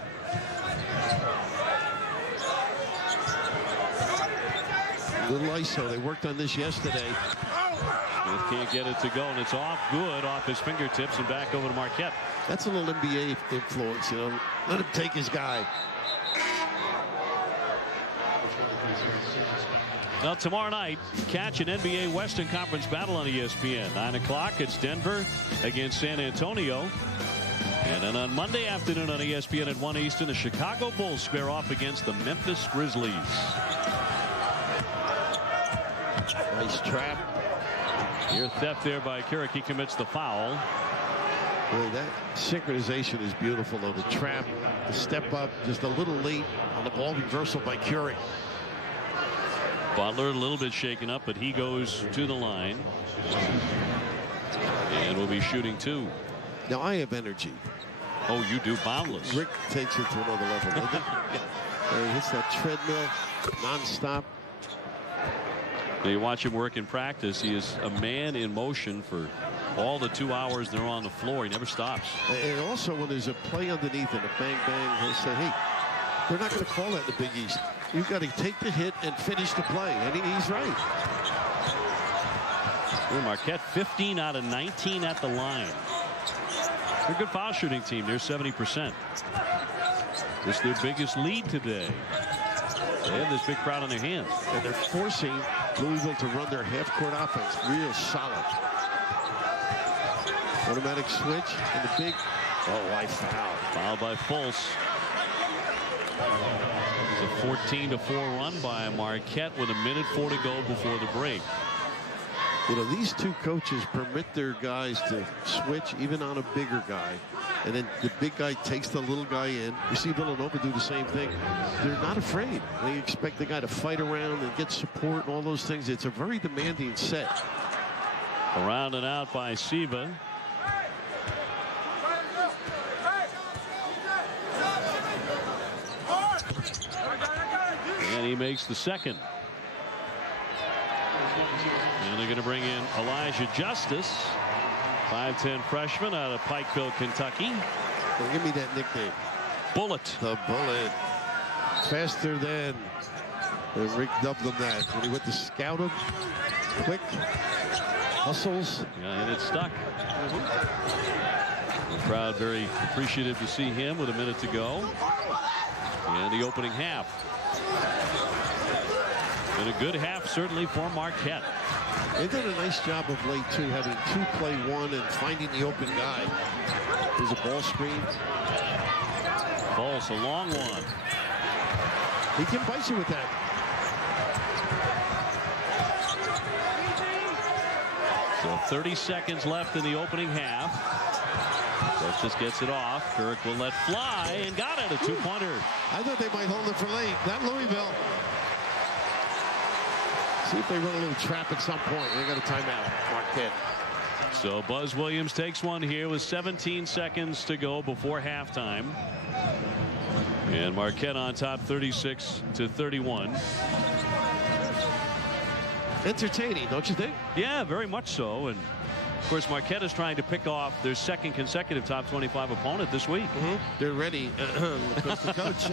Little ISO. They worked on this yesterday. Smith can't get it to go, and it's off good off his fingertips and back over to Marquette. That's a little NBA influence, you know. Let him take his guy. Now tomorrow night, catch an NBA Western Conference battle on ESPN. 9 o'clock, it's Denver against San Antonio. And then on Monday afternoon on ESPN at 1 Eastern, the Chicago Bulls square off against the Memphis Grizzlies. Nice trap. Near theft there by Keurig. He commits the foul. Boy, that synchronization is beautiful, though. The trap, the step up, just a little late on the ball reversal by Keurig. Butler a little bit shaken up, but he goes to the line. And will be shooting 2. Now, I have energy. Oh, you do. Boundless. Rick takes it to another level, doesn't he? He hits that treadmill nonstop. Now you watch him work in practice. He is a man in motion for all the 2 hours they're on the floor. He never stops. And also when there's a play underneath and a bang bang, he'll say, hey, they're not going to call that in the Big East. You've got to take the hit and finish the play. And he's right. Marquette 15 out of 19 at the line. They're a good foul shooting team. They're 70%. This is their biggest lead today. They have this big crowd on their hands. And they're forcing Louisville to run their half-court offense. Real solid. Automatic switch and the big. Oh, why foul? Foul by Fultz. It's a 14-4 run by Marquette with 1:04 to go before the break. You know, these two coaches permit their guys to switch even on a bigger guy. And then the big guy takes the little guy in. You see Villanova do the same thing. They're not afraid. They expect the guy to fight around and get support and all those things. It's a very demanding set. Around and out by Siva. he makes the second. And they're going to bring in Elijah Justice, 5'10" freshman out of Pikeville, Kentucky. Well, give me that nickname. Bullet. The Bullet. Faster than. And Rick dubbed him that. When he went to scout him, quick, hustles. Yeah, and it stuck. The crowd very appreciative to see him with a minute to go. And the opening half. And a good half certainly for Marquette. They did a nice job of late too, having 2-play-1 and finding the open guy. There's a ball screen. Ball's a long one. He can bite you with that. So 30 seconds left in the opening half. Justice gets it off. Kirk will let fly and got it, a two-pointer. I thought they might hold it for late. Not Louisville. See if they run a little trap at some point. They got a timeout. Marquette. So Buzz Williams takes one here with 17 seconds to go before halftime. And Marquette on top 36-31. Entertaining, don't you think? Yeah, very much so. And of course, Marquette is trying to pick off their second consecutive top 25 opponent this week. They're ready. Because the coach,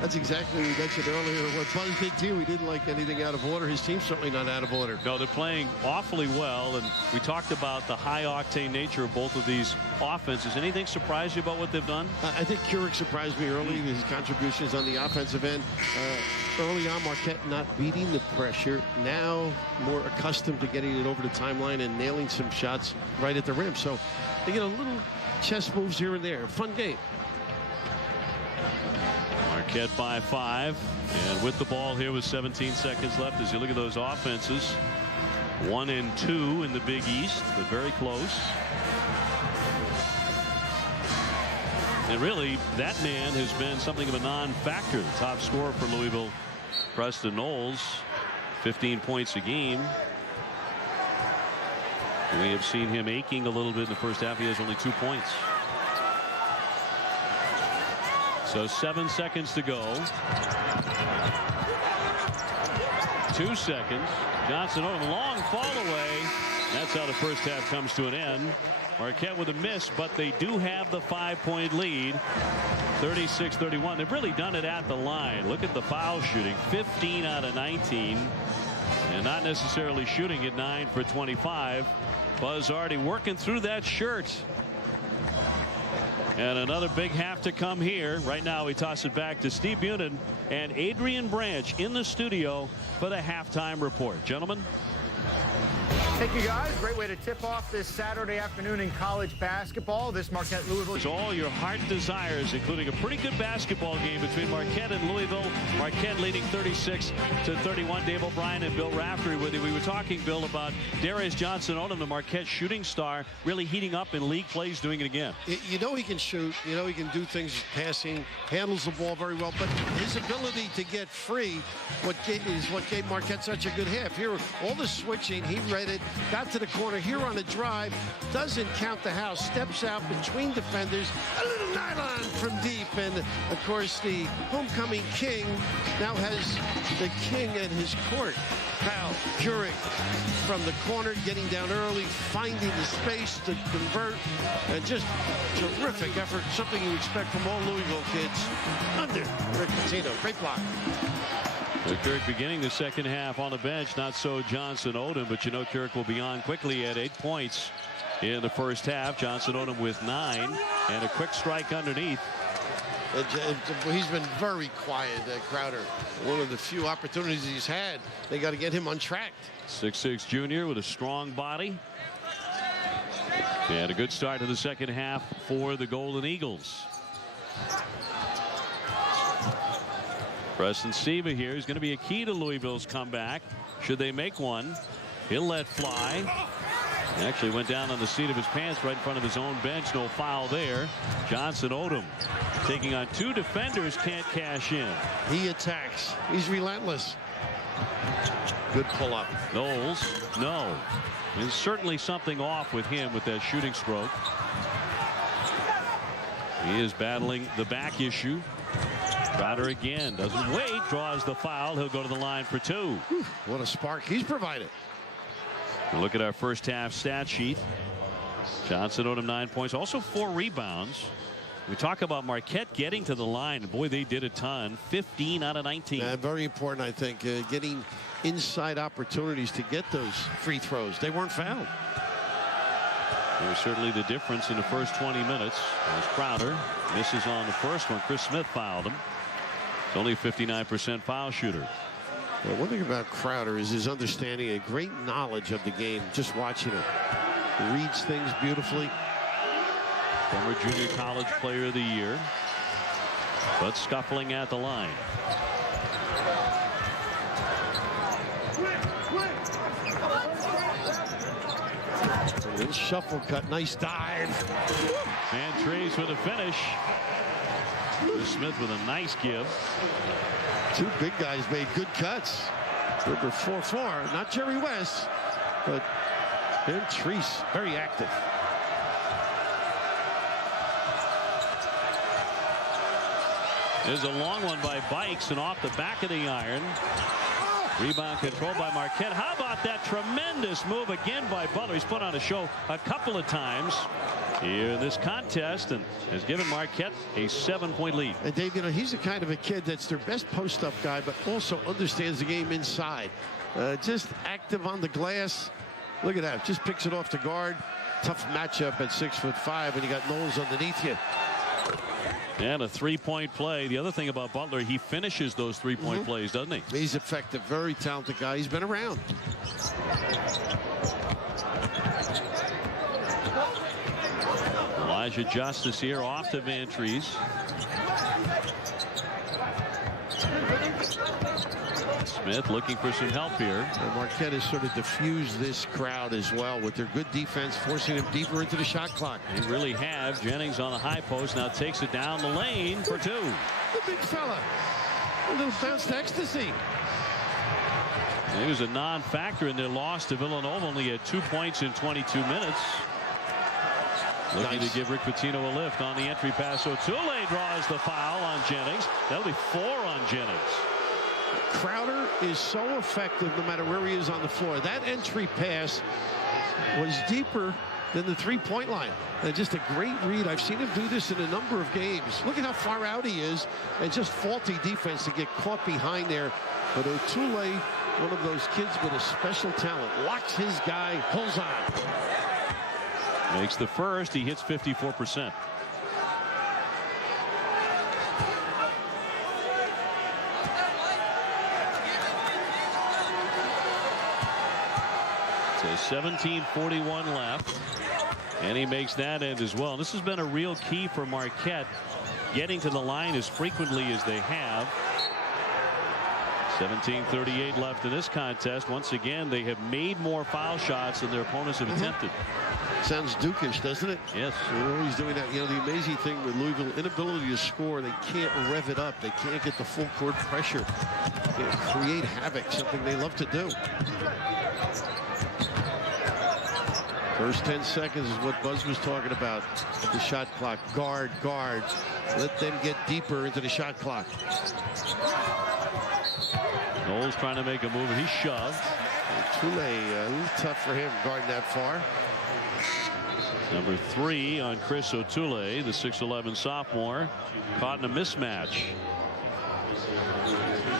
that's exactly what we mentioned earlier. What Buzz did too, we didn't like anything out of order. His team's certainly not out of order. No, they're playing awfully well. And we talked about the high octane nature of both of these offenses. Anything surprise you about what they've done? I think Keurig surprised me early. His contributions on the offensive end. Early on, Marquette not beating the pressure. Now more accustomed to getting it over the timeline and nailing some shots right at the rim. So they get a little chess moves here and there. Fun game. Marquette by 5. And with the ball here with 17 seconds left, as you look at those offenses, 1 and 2 in the Big East, but very close. And really, that man has been something of a non-factor. The top scorer for Louisville, Preston Knowles, 15 points a game. We have seen him aching a little bit in the first half. He has only 2 points. So 7 seconds to go. 2 seconds. Johnson on a long fall away. That's how the first half comes to an end. Marquette with a miss, but they do have the 5-point lead. 36-31. They've really done it at the line. Look at the foul shooting. 15 out of 19. And not necessarily shooting at 9 for 25. Buzz already working through that shirt. And another big half to come here. Right now we toss it back to Steve Bunin and Adrian Branch in the studio for the halftime report. Gentlemen. Thank you, guys. Great way to tip off this Saturday afternoon in college basketball. This Marquette Louisville. It's all your heart desires, including a pretty good basketball game between Marquette and Louisville. Marquette leading 36-31. Dave O'Brien and Bill Raftery with you. We were talking, Bill, about Darius Johnson-Odom, the Marquette shooting star, really heating up in league plays, doing it again. You know he can shoot. You know he can do things passing, handles the ball very well. But his ability to get free is what gave Marquette such a good half. Here, all the switching, he read it. Got to the corner here on a drive, doesn't count the house, steps out between defenders, a little nylon from deep, and of course the homecoming king now has the king at his court. Kyle Keurig from the corner, getting down early, finding the space to convert, and just terrific effort, something you expect from all Louisville kids. Under Rick Pitino, great block. Kirk beginning the second half on the bench. Not so Johnson-Odom, but you know Kirk will be on quickly at 8 points in the first half. Johnson-Odom with 9 and a quick strike underneath. He's been very quiet, Crowder. One of the few opportunities he's had. They got to get him untracked. 6'6" junior with a strong body. And a good start to the second half for the Golden Eagles. Preston Siva here is going to be a key to Louisville's comeback. Should they make one, he'll let fly. He actually went down on the seat of his pants right in front of his own bench. No foul there. Johnson-Odom taking on 2 defenders, can't cash in. He attacks. He's relentless. Good pull up. Knowles, no. There's certainly something off with him with that shooting stroke. He is battling the back issue. Crowder again doesn't wait, draws the foul. He'll go to the line for 2. What a spark he's provided. Look at our first half stat sheet. Johnson owed him 9 points, also 4 rebounds. We talk about Marquette getting to the line. Boy, they did a ton. 15 out of 19. Very important, I think, getting inside opportunities to get those free throws. They weren't fouled. It was certainly the difference in the first 20 minutes. As Crowder misses on the first one. Chris Smith fouled him. It's only a 59% foul shooter. Well, one thing about Crowder is his understanding, a great knowledge of the game. Just watching it, he reads things beautifully. Former junior college player of the year, but scuffling at the line. A little shuffle cut, nice dive. And Trees with a finish. Smith with a nice give. 2 big guys made good cuts. Number 4-4, not Jerry West, but Ben Treese, very active. There's a long one by Bikes and off the back of the iron. Rebound controlled by Marquette. How about that tremendous move again by Butler? He's put on a show a couple of times here in this contest and has given Marquette a 7-point lead. And Dave, you know, he's the kind of a kid that's their best post-up guy, but also understands the game inside. Just active on the glass. Look at that. Just picks it off the guard. Tough matchup at 6'5", and you got Knowles underneath you. And a 3-point play. The other thing about Butler, he finishes those 3-point plays, doesn't he? He's effective, very talented guy. He's been around. Elijah Justice here off to Van Treese. Smith looking for some help here. And Marquette has sort of diffused this crowd as well with their good defense, forcing them deeper into the shot clock. They really have. Jennings on the high post now takes it down the lane for 2. The big fella. A little bounce to ecstasy. He was a non-factor in their loss to Villanova. Only had 2 points in 22 minutes. Looking to give Rick Pitino a lift on the entry pass. So Tule draws the foul on Jennings. That'll be 4 on Jennings. Crowder is so effective no matter where he is on the floor. That entry pass was deeper than the 3-point line. And just a great read. I've seen him do this in a number of games. Look at how far out he is, and just faulty defense to get caught behind there. But O'Toole, one of those kids with a special talent, locks his guy, pulls on. Makes the first. He hits 54%. So 17:41 left. And he makes that end as well. This has been a real key for Marquette, getting to the line as frequently as they have. 17:38 left in this contest. Once again, they have made more foul shots than their opponents have attempted. Sounds Dukish, doesn't it? Yes. They're always doing that. You know, the amazing thing with Louisville, inability to score. They can't rev it up. They can't get the full court pressure. They create havoc, something they love to do. First 10 seconds is what Buzz was talking about. The shot clock. Guard, guard. Let them get deeper into the shot clock. Knowles trying to make a move. He's shoved. Tule, a little tough for him guarding that far. Number 3 on Chris O'Toole, the 6'11 sophomore, caught in a mismatch.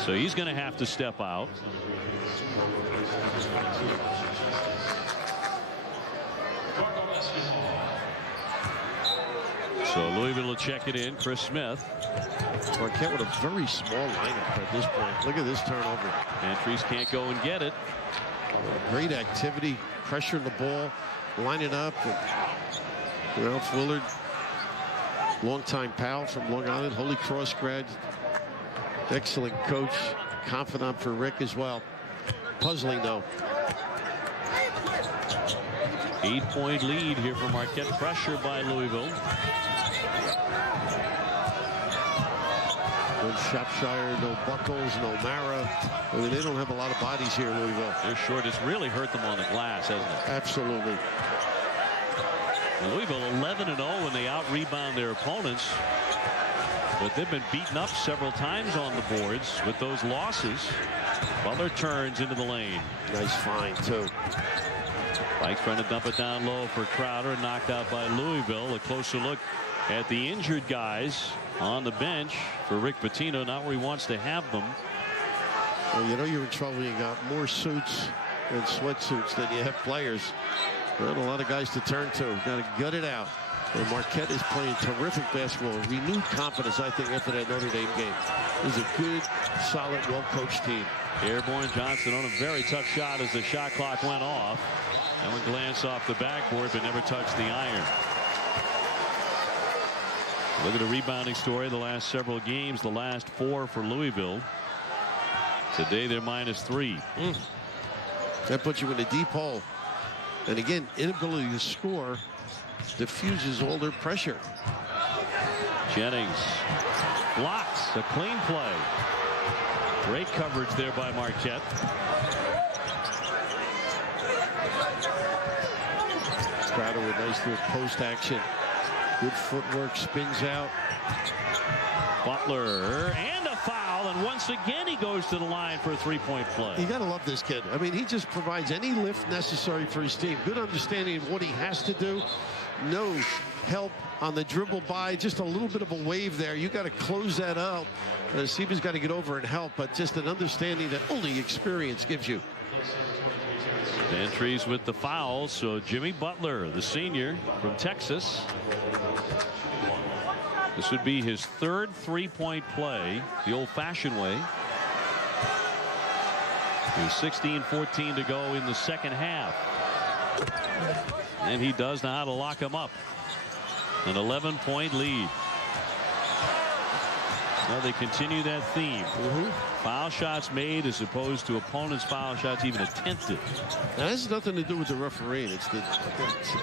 So he's going to have to step out. So Louisville will check it in. Chris Smith. Marquette with a very small lineup at this point. Look at this turnover. Entries can't go and get it. Great activity, pressuring the ball, lining up. And Ralph Willard, longtime pal from Long Island, Holy Cross grad. Excellent coach, confidant for Rick as well. Puzzling though. 8-point lead here for Marquette. Pressure by Louisville. No Shropshire, no Buckles, no Mara. I mean, they don't have a lot of bodies here in Louisville. They're short. It's really hurt them on the glass, hasn't it? Absolutely. Louisville 11-0 when they out-rebound their opponents. but they've been beaten up several times on the boards with those losses. Butler turns into the lane. Nice find, too. Spikes trying to dump it down low for Crowder, knocked out by Louisville. A closer look at the injured guys on the bench for Rick Pitino, not where he wants to have them. Well, you know you're in trouble. You got more suits and sweatsuits than you have players. Not a lot of guys to turn to. Got to gut it out. And Marquette is playing terrific basketball. Renewed confidence, I think, after that Notre Dame game. It was a good, solid, well-coached team. Airborne Johnson on a very tough shot as the shot clock went off. That one glanced off the backboard but never touched the iron. Look at the rebounding story the last several games. The last 4 for Louisville. Today they're -3. That puts you in a deep hole. And again, inability to score diffuses all their pressure. Jennings blocks a clean play. Great coverage there by Marquette. Crowder with nice little post action. Good footwork, spins out. Butler and a foul, and once again he goes to the line for a 3-point play. You gotta love this kid. I mean, he just provides any lift necessary for his team. Good understanding of what he has to do. No help on the dribble by, just a little bit of a wave there. You got to close that up. Seba's got to get over and help, but just an understanding that only experience gives you. Entries with the fouls. So Jimmy Butler, the senior from Texas. This would be his 3rd 3-point play the old-fashioned way. There's 16:14 to go in the second half. And he does know how to lock him up. An 11-point lead. Now they continue that theme. Foul shots made as opposed to opponents' foul shots even attempted. Now, that has nothing to do with the refereeing. It's the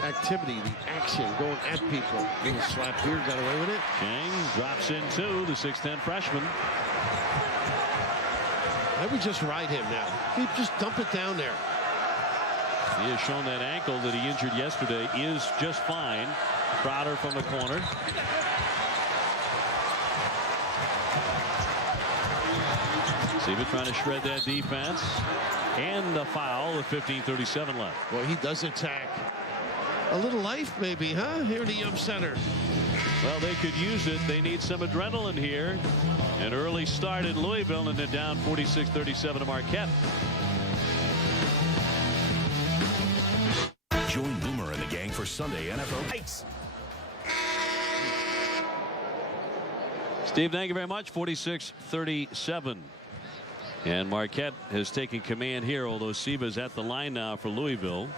activity, the action, going at people. Little slap here, got away with it. Chang drops in 2, the 6'10 freshman. I would just ride him now. He'd just dump it down there. He has shown that ankle that he injured yesterday is just fine. Crowder from the corner. Seba trying to shred that defense. And the foul with 15:37 left. Well, he does attack. A little life maybe, huh? Here in the Yum Center. Well, they could use it. They need some adrenaline here. An early start in Louisville, and they're down 46-37 to Marquette. Join Boomer and the gang for Sunday NFL Heights. Steve, thank you very much. 46-37. And Marquette has taken command here, although Seba's at the line now for Louisville.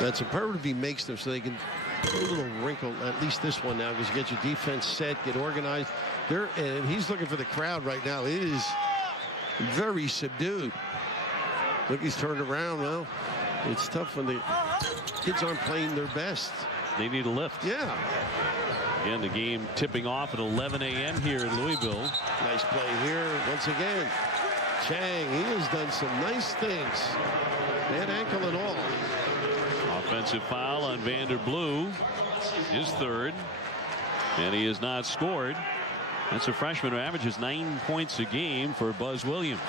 That's imperative he makes them so they can put a little wrinkle, at least this one now, because you get your defense set, get organized. And he's looking for the crowd right now. It is very subdued. Look, he's turned around. Well, it's tough when the kids aren't playing their best. They need a lift. Yeah. Again, the game tipping off at 11 a.m. here in Louisville. Nice play here once again. Chang, he has done some nice things. Bad ankle and all. Offensive foul on Vanderblue, his 3rd, and he has not scored. That's a freshman who averages 9 points a game for Buzz Williams.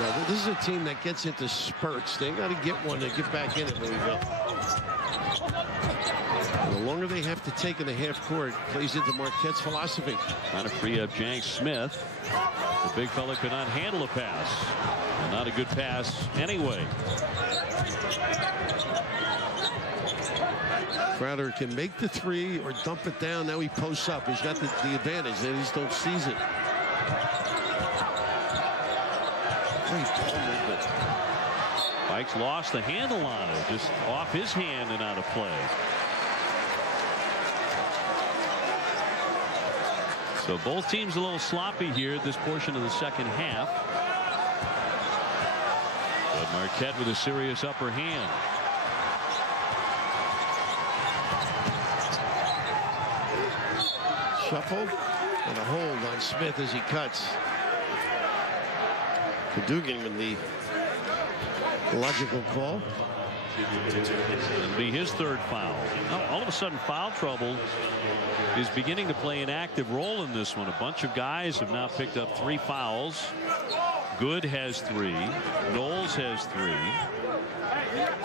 Now, this is a team that gets into spurts. They got to get one to get back in it, Louisville. The longer they have to take in the half court plays into Marquette's philosophy. Trying to free up Jank Smith. The big fella could not handle a pass. And not a good pass anyway. Crowder can make the 3 or dump it down. Now he posts up. He's got the advantage. They just don't seize it. Mike's lost the handle on it. Just off his hand and out of play. So both teams a little sloppy here at this portion of the second half. But Marquette with a serious upper hand. Shuffle and a hold on Smith as he cuts. Dugan with the logical call. It'll be his 3rd foul. Oh, all of a of a sudden foul trouble is beginning to play an active role in this one. A bunch of guys have now picked up 3 fouls. Good has 3. Knowles has 3.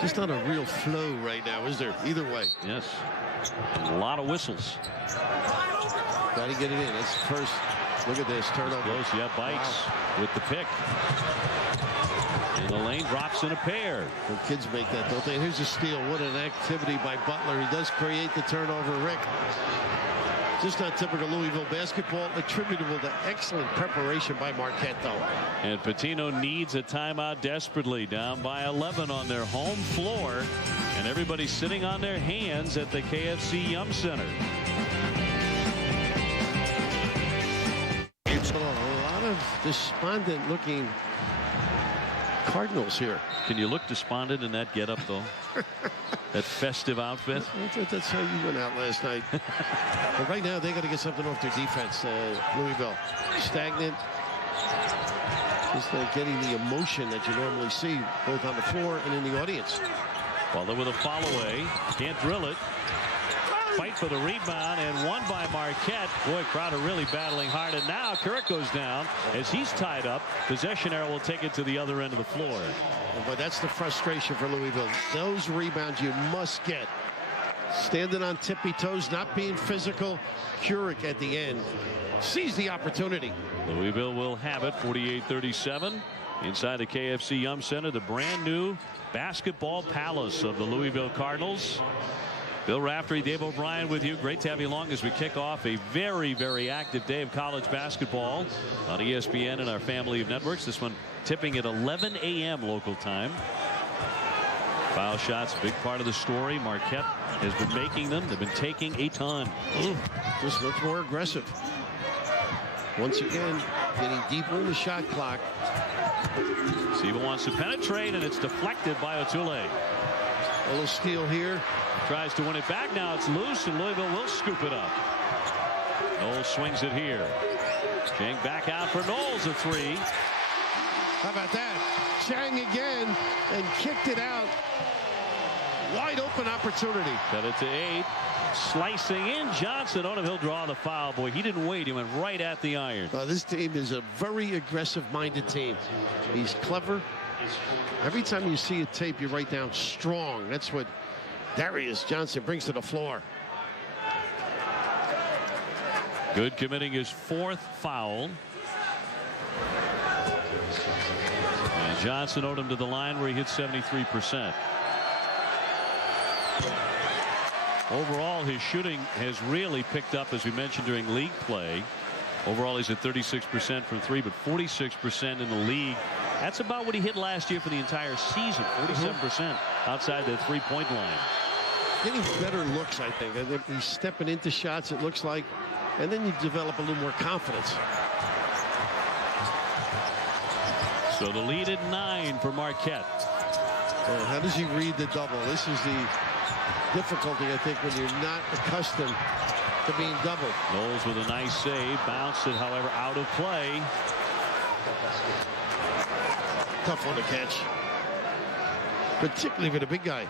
Just not a real flow right now, is there? Either way. Yes. And a lot of whistles. Got to get it in. That's the first. Look at this turnover. Close. Yeah, Bikes with the pick. And the lane drops in a pair. The kids make that, don't they? Here's a steal. What an activity by Butler. He does create the turnover, Rick. Just not typical Louisville basketball, attributable to excellent preparation by Marquette, though. And Pitino needs a timeout desperately, down by 11 on their home floor. And everybody's sitting on their hands at the KFC Yum Center. It's a lot of despondent looking Cardinals here. Can you look despondent in that getup, though? That festive outfit? That's how you went out last night. But right now, they got to get something off their defense. Louisville, stagnant. Just getting the emotion that you normally see both on the floor and in the audience. Butler with a foul away. Can't drill it. Fight for the rebound and won by Marquette. Boy, Crowder really battling hard. And now Kirk goes down as he's tied up. Possession arrow will take it to the other end of the floor. But that's the frustration for Louisville. Those rebounds you must get. Standing on tippy toes, not being physical. Kurek at the end sees the opportunity. Louisville will have it 48-37 inside the KFC Yum Center, the brand new basketball palace of the Louisville Cardinals. Bill Raftery, Dave O'Brien with you. Great to have you along as we kick off a very, very active day of college basketball on ESPN and our family of networks. This one tipping at 11 a.m. local time. Foul shots, big part of the story. Marquette has been making them. They've been taking a ton. Just looks more aggressive. Once again, getting deeper in the shot clock. Siva wants to penetrate, and it's deflected by Otule. A little steal here. Tries to win it back. Now it's loose, and Louisville will scoop it up. Knowles swings it here. Chang back out for Knowles, a 3. How about that? Chang again, and kicked it out. Wide open opportunity. Cut it to 8. Slicing in Johnson. On him, he'll draw the foul. Boy, he didn't wait. He went right at the iron. This team is a very aggressive-minded team. He's clever. Every time you see a tape, you write down strong. That's what Darius Johnson brings to the floor. Good, committing his 4th foul. And Johnson owed him to the line where he hit 73%. Overall, his shooting has really picked up, as we mentioned during league play. Overall, he's at 36% from 3, but 46% in the league. That's about what he hit last year for the entire season. 47% outside the three-point line. Getting better looks, I think. He's stepping into shots, it looks like, and then you develop a little more confidence. So the lead at 9 for Marquette. How does he read the double? This is the difficulty, I think, when you're not accustomed to being doubled. Knowles with a nice save. Bounced it, however, out of play. Tough one to catch, particularly for the big guy.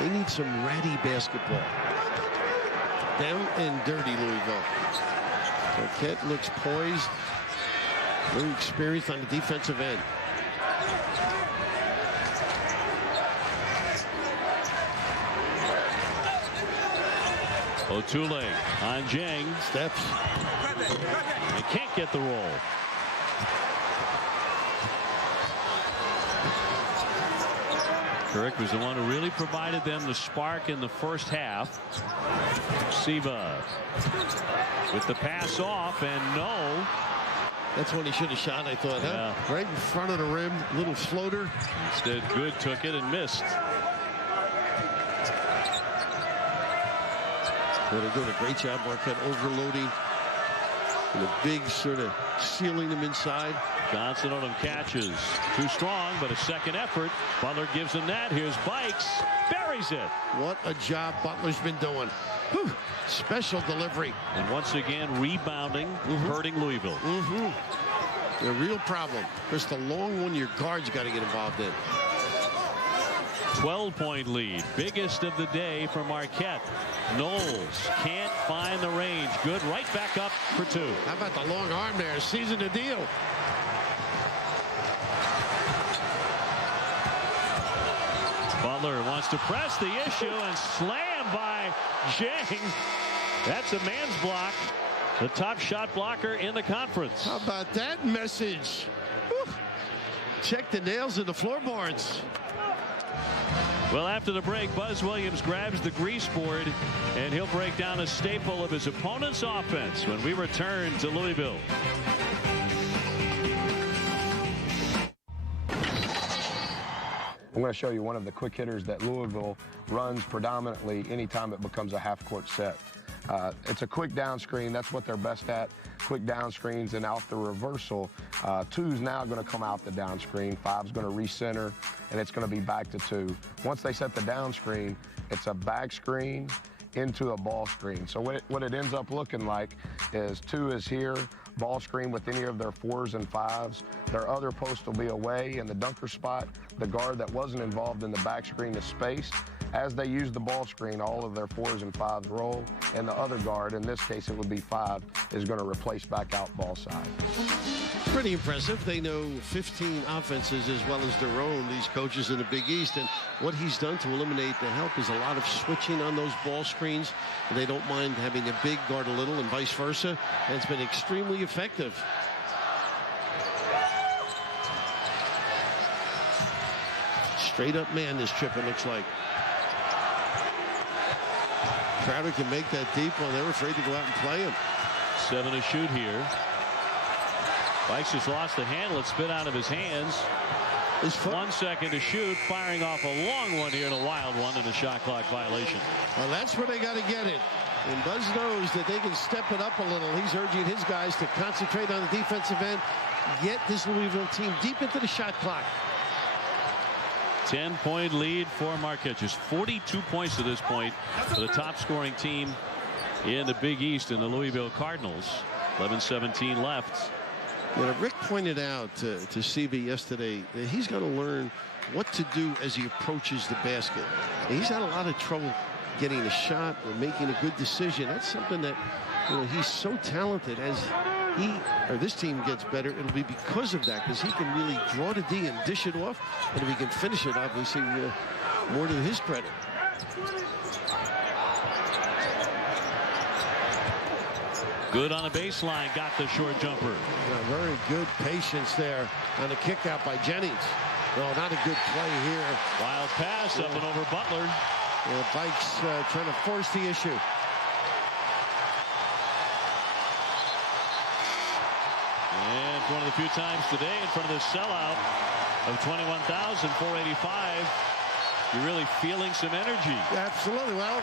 They need some ratty basketball. Down and dirty, Louisville. Marquette looks poised, very experienced on the defensive end. Otule on Jang. Steps. They can't get the roll. Kirk was the one who really provided them the spark in the first half. Siva with the pass off, and no. That's when he should have shot, I thought. Yeah. Huh? Right in front of the rim, little floater. Instead, Good took it and missed. Well, they're doing a great job, Marquette, overloading. And a big sort of sealing them inside. Johnson on him, catches. Too strong, but a second effort. Butler gives him that. Here's Bikes. Buries it. What a job Butler's been doing. Whew. Special delivery. And once again, rebounding, hurting Louisville. A real problem. Just a long one your guards got to get involved in. 12-point lead. Biggest of the day for Marquette. Knowles can't find the range. Good. Right back up for two. How about the long arm there? Season the deal. Butler wants to press the issue and slam by Jang. That's a man's block. The top shot blocker in the conference. How about that message? Whew. Check the nails in the floorboards. Well, after the break, Buzz Williams grabs the grease board, and he'll break down a staple of his opponent's offense when we return to Louisville. I'm going to show you one of the quick hitters that Louisville runs predominantly anytime it becomes a half-court set. It's a quick down screen. That's what they're best at, quick down screens. And out the reversal, 2's now going to come out the down screen. 5's going to recenter, and it's going to be back to 2. Once they set the down screen, it's a back screen into a ball screen. So what it ends up looking like is 2 is here, ball screen with any of their 4s and 5s. Their other post will be away in the dunker spot. The guard that wasn't involved in the back screen is spaced. As they use the ball screen, all of their 4s and 5s roll, and the other guard, in this case it would be 5, is going to replace back out ball side. Pretty impressive. They know 15 offenses as well as their own, these coaches in the Big East. And what he's done to eliminate the help is a lot of switching on those ball screens. They don't mind having a big guard a little and vice versa. And it's been extremely effective. Straight up man this trip, it looks like. Crowder can make that deep one. They're afraid to go out and play him. 7 to shoot here. Weiss just lost the handle. It spit out of his hands. 1 second to shoot. Firing off a long one here and a wild one and a shot clock violation. Well, that's where they got to get it. And Buzz knows that they can step it up a little. He's urging his guys to concentrate on the defensive end. Get this Louisville team deep into the shot clock. 10-point lead for Marquette. Just 42 points to this point for the top scoring team in the Big East in the Louisville Cardinals. 11-17 left. You know, Rick pointed out to CV yesterday that he's got to learn what to do as he approaches the basket. And he's had a lot of trouble getting a shot or making a good decision. That's something that, you know, he's so talented. As he or this team gets better, it'll be because of that, because he can really draw the D and dish it off. And if he can finish it, obviously, more to his credit. Good on the baseline, got the short jumper. Very good patience there on the kick out by Jennings. No, not a good play here. Wild pass up and over Butler. Vikes trying to force the issue. And one of the few times today in front of the sellout of 21,485, you're really feeling some energy. Absolutely. Well,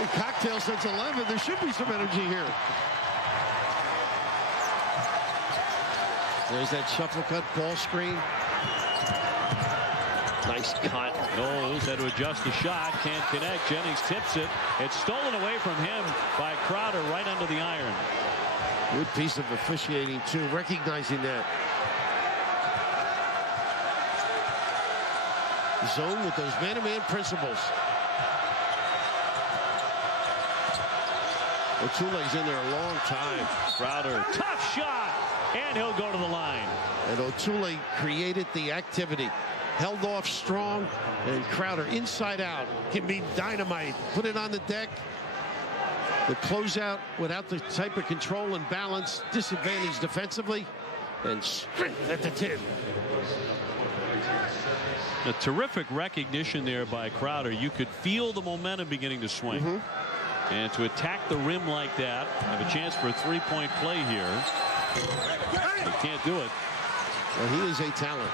in cocktail since 11, there should be some energy here. There's that shuffle cut ball screen. Nice cut. Knowles had to adjust the shot. Can't connect. Jennings tips it. It's stolen away from him by Crowder right under the iron. Good piece of officiating, too, recognizing that. Zone with those man-to-man principles. O'Toole's in there a long time. Crowder, tough shot, and he'll go to the line. And O'Toole created the activity. Held off strong, and Crowder inside out can be dynamite. Put it on the deck. The closeout without the type of control and balance, disadvantage defensively, and strength at the 10. A terrific recognition there by Crowder. You could feel the momentum beginning to swing. And to attack the rim like that, have a chance for a three-point play here. He can't do it. Well, he is a talent.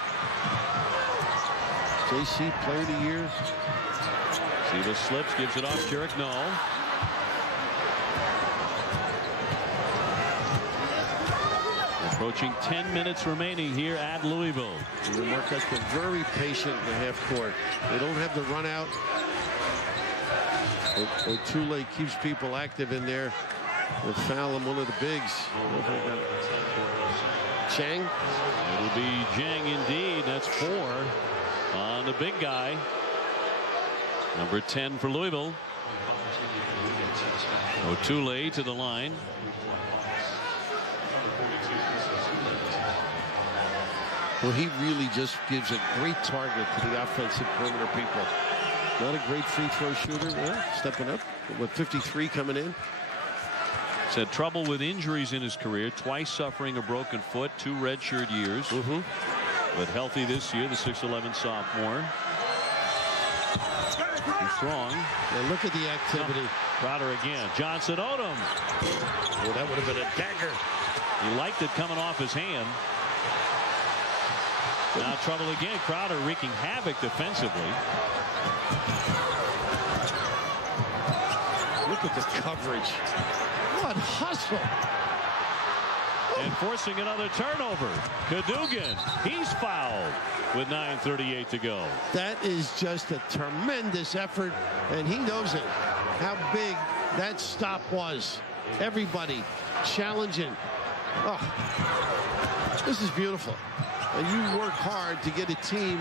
JC Player of the Year. See the slips, gives it off Jarek Null. Approaching 10 minutes remaining here at Louisville. Marquette's been very patient in the half court. They don't have the run out. O'Toole keeps people active in there. They'll foul him, one of the bigs. Chang. It'll be Jang indeed. That's 4. on the big guy. Number 10 for Louisville. O'Toole to the line. Well, he really just gives a great target to the offensive perimeter people. Not a great free throw shooter. Well, stepping up with 53 coming in. He's had trouble with injuries in his career, twice suffering a broken foot, 2 redshirt years. But healthy this year, the 6'11" sophomore. He's strong. Now look at the activity. Crowder again. Johnson Odom. Well, that would have been a dagger. He liked it coming off his hand. Now trouble again. Crowder wreaking havoc defensively. Look at the coverage. What hustle. And forcing another turnover. Cadogan. He's fouled with 9:38 to go. That is just a tremendous effort, and he knows it. How big that stop was. Everybody challenging. Oh, this is beautiful. And you work hard to get a team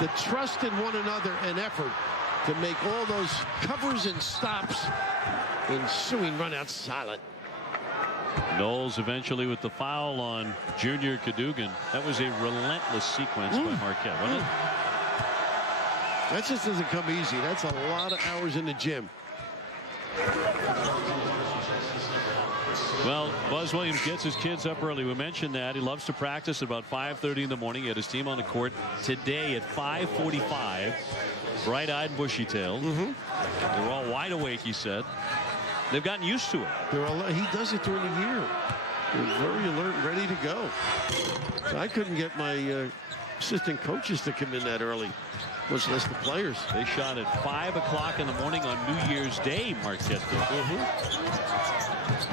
that trust in one another and effort to make all those covers and stops. Ensuing run out solid. Knowles eventually with the foul on Junior Cadogan. That was a relentless sequence by Marquette, wasn't it? That just doesn't come easy. That's a lot of hours in the gym. Well, Buzz Williams gets his kids up early. We mentioned that. He loves to practice at about 5:30 in the morning. He had his team on the court today at 5:45. Bright-eyed and bushy-tailed. They were all wide awake, he said. They've gotten used to it. He does it during the year. They're very alert and ready to go. So I couldn't get my assistant coaches to come in that early, much less the players. They shot at 5 o'clock in the morning on New Year's Day, Marquette did.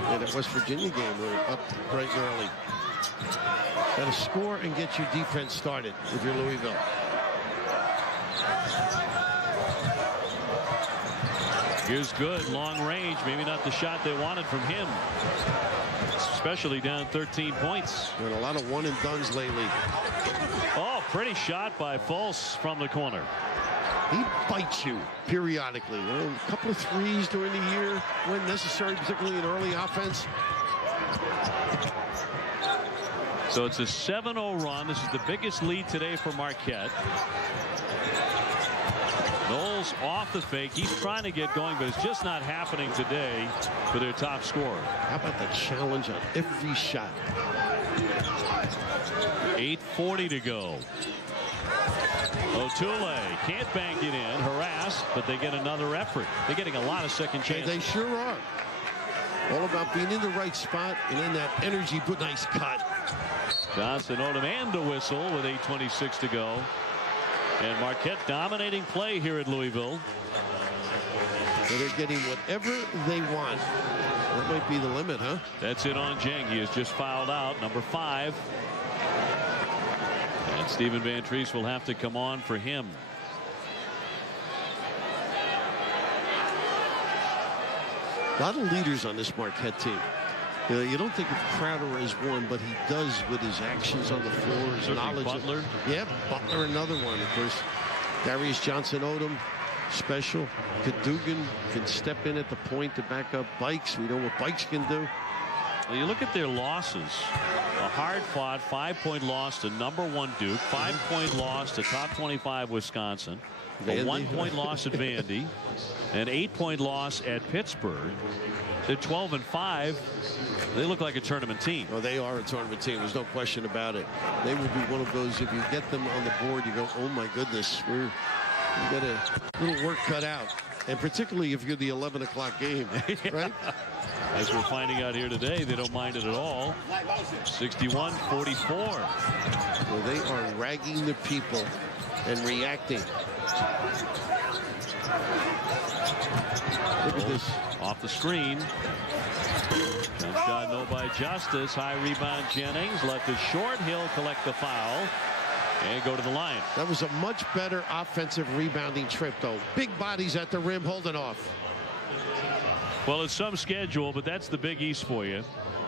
And that West Virginia game, we're up bright and early. Got to score and get your defense started if you're Louisville. Here's good, long range. Maybe not the shot they wanted from him. Especially down 13 points. And a lot of one and dones lately. Oh, pretty shot by Fultz from the corner. He bites you periodically. You know, a couple of threes during the year when necessary, particularly in early offense. So it's a 7-0 run. This is the biggest lead today for Marquette. Knowles off the fake. He's trying to get going, but it's just not happening today for their top scorer. How about the challenge on every shot? 8:40 to go. O'Toole can't bank it in, harassed, but they get another effort. They're getting a lot of second chances. They sure are. All about being in the right spot and in that energy. But nice cut. Johnson Odom and a whistle with 8:26 to go. And Marquette dominating play here at Louisville. So they're getting whatever they want. That might be the limit, huh? That's it on Jeng. He has just fouled out, number 5. And Stephen Van Treese will have to come on for him. A lot of leaders on this Marquette team. You know, you don't think of Crowder as one, but he does with his actions on the floor, his knowledge. Butler. Yeah, Butler, another one. Of course, Darius Johnson Odom, special. Cadogan can step in at the point to back up Bikes. We know what Bikes can do. Well, you look at their losses. A hard-fought 5-point loss to number 1 Duke, 5-point loss to top 25 Wisconsin, a 1-point loss at Vandy, an 8-point loss at Pittsburgh. They're 12-5. They look like a tournament team. Oh, they are a tournament team. There's no question about it. They will be one of those, if you get them on the board, you go, oh my goodness, we've got a little work cut out. And particularly if you're the 11 o'clock game, right? As we're finding out here today, they don't mind it at all. 61-44. Well, they are ragging the people and reacting. Look at this. Off the screen. Jump shot no by Justice. High rebound Jennings. Left it short. He'll collect the foul and go to the line. That was a much better offensive rebounding trip, though. Big bodies at the rim holding off. Well, it's some schedule, but that's the Big East for you.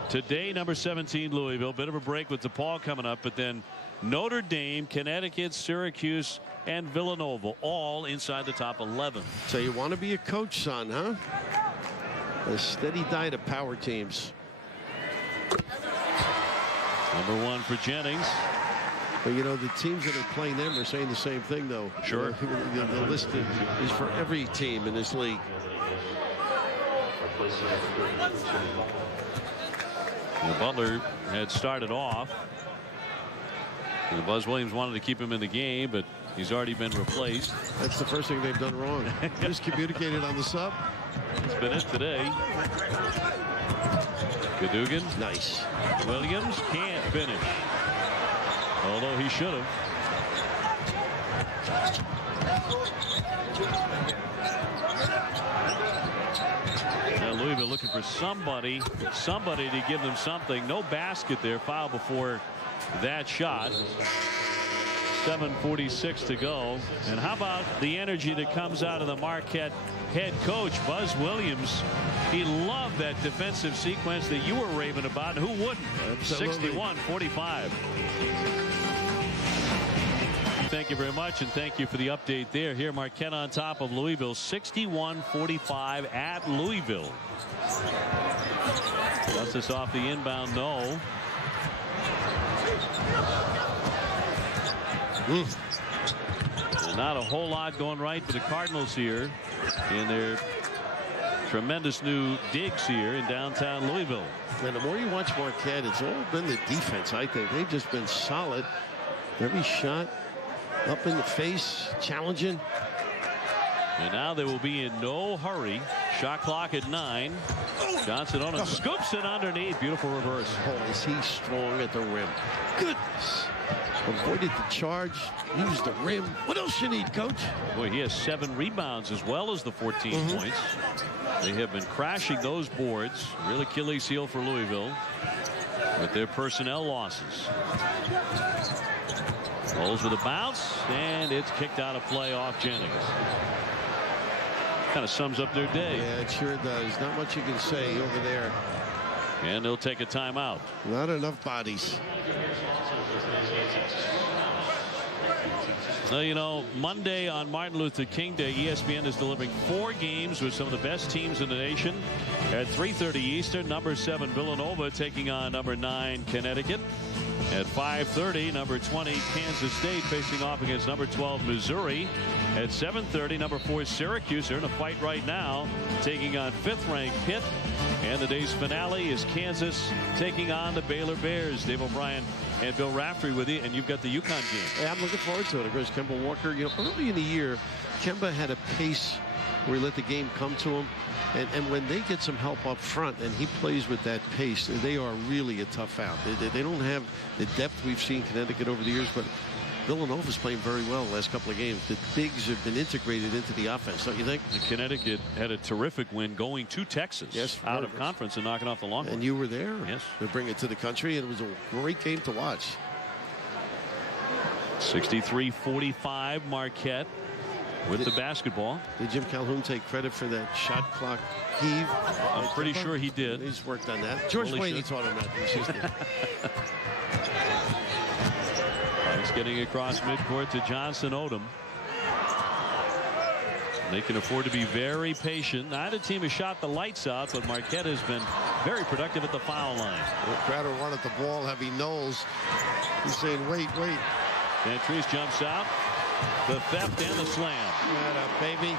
Today, number 17, Louisville. Bit of a break with DePaul coming up, but then Notre Dame, Connecticut, Syracuse, and Villanova, all inside the top 11. So you want to be a coach, son, huh? A steady diet of power teams. Number 1 for Jennings. But you know, the teams that are playing them are saying the same thing, though. Sure. The list is for every team in this league. Butler had started off. And Buzz Williams wanted to keep him in the game, but he's already been replaced. That's the first thing they've done wrong. Miscommunicated on the sub. It's been it today. Cadogan. Nice. Williams can't finish. Although he should have. Now Louisville looking for somebody to give them something. No basket there. Foul before that shot. 7:46 to go. And how about the energy that comes out of the Marquette head coach, Buzz Williams? He loved that defensive sequence that you were raving about. Who wouldn't? 61-45. Thank you very much, and thank you for the update there. Here, Marquette on top of Louisville, 61-45 at Louisville. Busts this off the inbound, no. And not a whole lot going right for the Cardinals here in their tremendous new digs here in downtown Louisville. And the more you watch Marquette, it's all been the defense. I think they've just been solid. Every shot up in the face, challenging. And now they will be in no hurry. Shot clock at 9. Johnson on it, scoops it underneath. Beautiful reverse. Oh, is he strong at the rim? Goodness. Avoided the charge, used the rim. What else you need, coach? Boy, he has 7 rebounds as well as the 14 points. They have been crashing those boards. Real Achilles heel for Louisville with their personnel losses. Bowles with a bounce, and it's kicked out of play off Jennings. Kind of sums up their day. Yeah, it sure does. Not much you can say over there. And they'll take a timeout. Not enough bodies. Well, you know, Monday on Martin Luther King Day, ESPN is delivering 4 games with some of the best teams in the nation. At 3:30 Eastern, number 7 Villanova taking on number 9 Connecticut. At 5:30, number 20 Kansas State facing off against number 12 Missouri. At 7:30, number 4 Syracuse are in a fight right now, taking on 5th-ranked Pitt. And the day's finale is Kansas taking on the Baylor Bears. Dave O'Brien and Bill Raftery with you, and you've got the UConn game. Yeah, I'm looking forward to it. Of course, Kemba Walker, you know, early in the year, Kemba had a pace where he let the game come to him. And when they get some help up front and he plays with that pace, they are really a tough out. They don't have the depth we've seen Connecticut over the years, but Villanova's playing very well the last couple of games. The bigs have been integrated into the offense, don't you think? Connecticut had a terrific win going to Texas, yes, out of conference and knocking off the Longhorns. And you were there. Yes. To bring it to the country, and it was a great game to watch. 63-45 Marquette with the basketball. Did Jim Calhoun take credit for that shot clock heave? I'm pretty sure he did. He's worked on that. George Wayne taught him that. He's getting across midcourt to Johnson Odom. They can afford to be very patient. Neither team has shot the lights out, but Marquette has been very productive at the foul line. Well, Crowder wanted the ball, heavy Knowles. He's saying, wait. Vantrease jumps out. The theft and the slam. Right up, baby.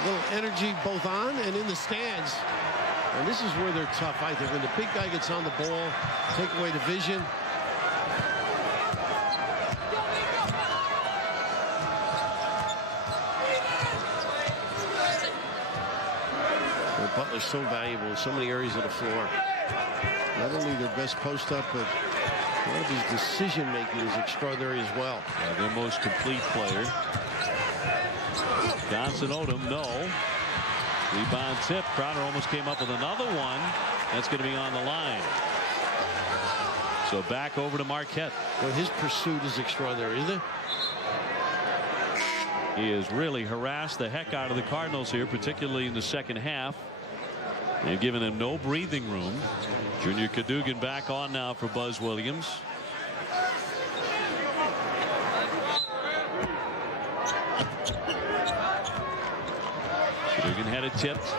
A little energy both on and in the stands. And this is where they're tough, I think. When the big guy gets on the ball, take away the vision. Well, Butler's so valuable in so many areas of the floor. Not only their best post up, but a lot of his decision-making is extraordinary as well. Their most complete player. Johnson Odom, no. Rebound tip. Crowder almost came up with another one. That's going to be on the line. So back over to Marquette. Well, his pursuit is extraordinary, isn't it? He has really harassed the heck out of the Cardinals here, particularly in the second half. They've given him no breathing room. Junior Cadogan back on now for Buzz Williams. Dugan had it tipped.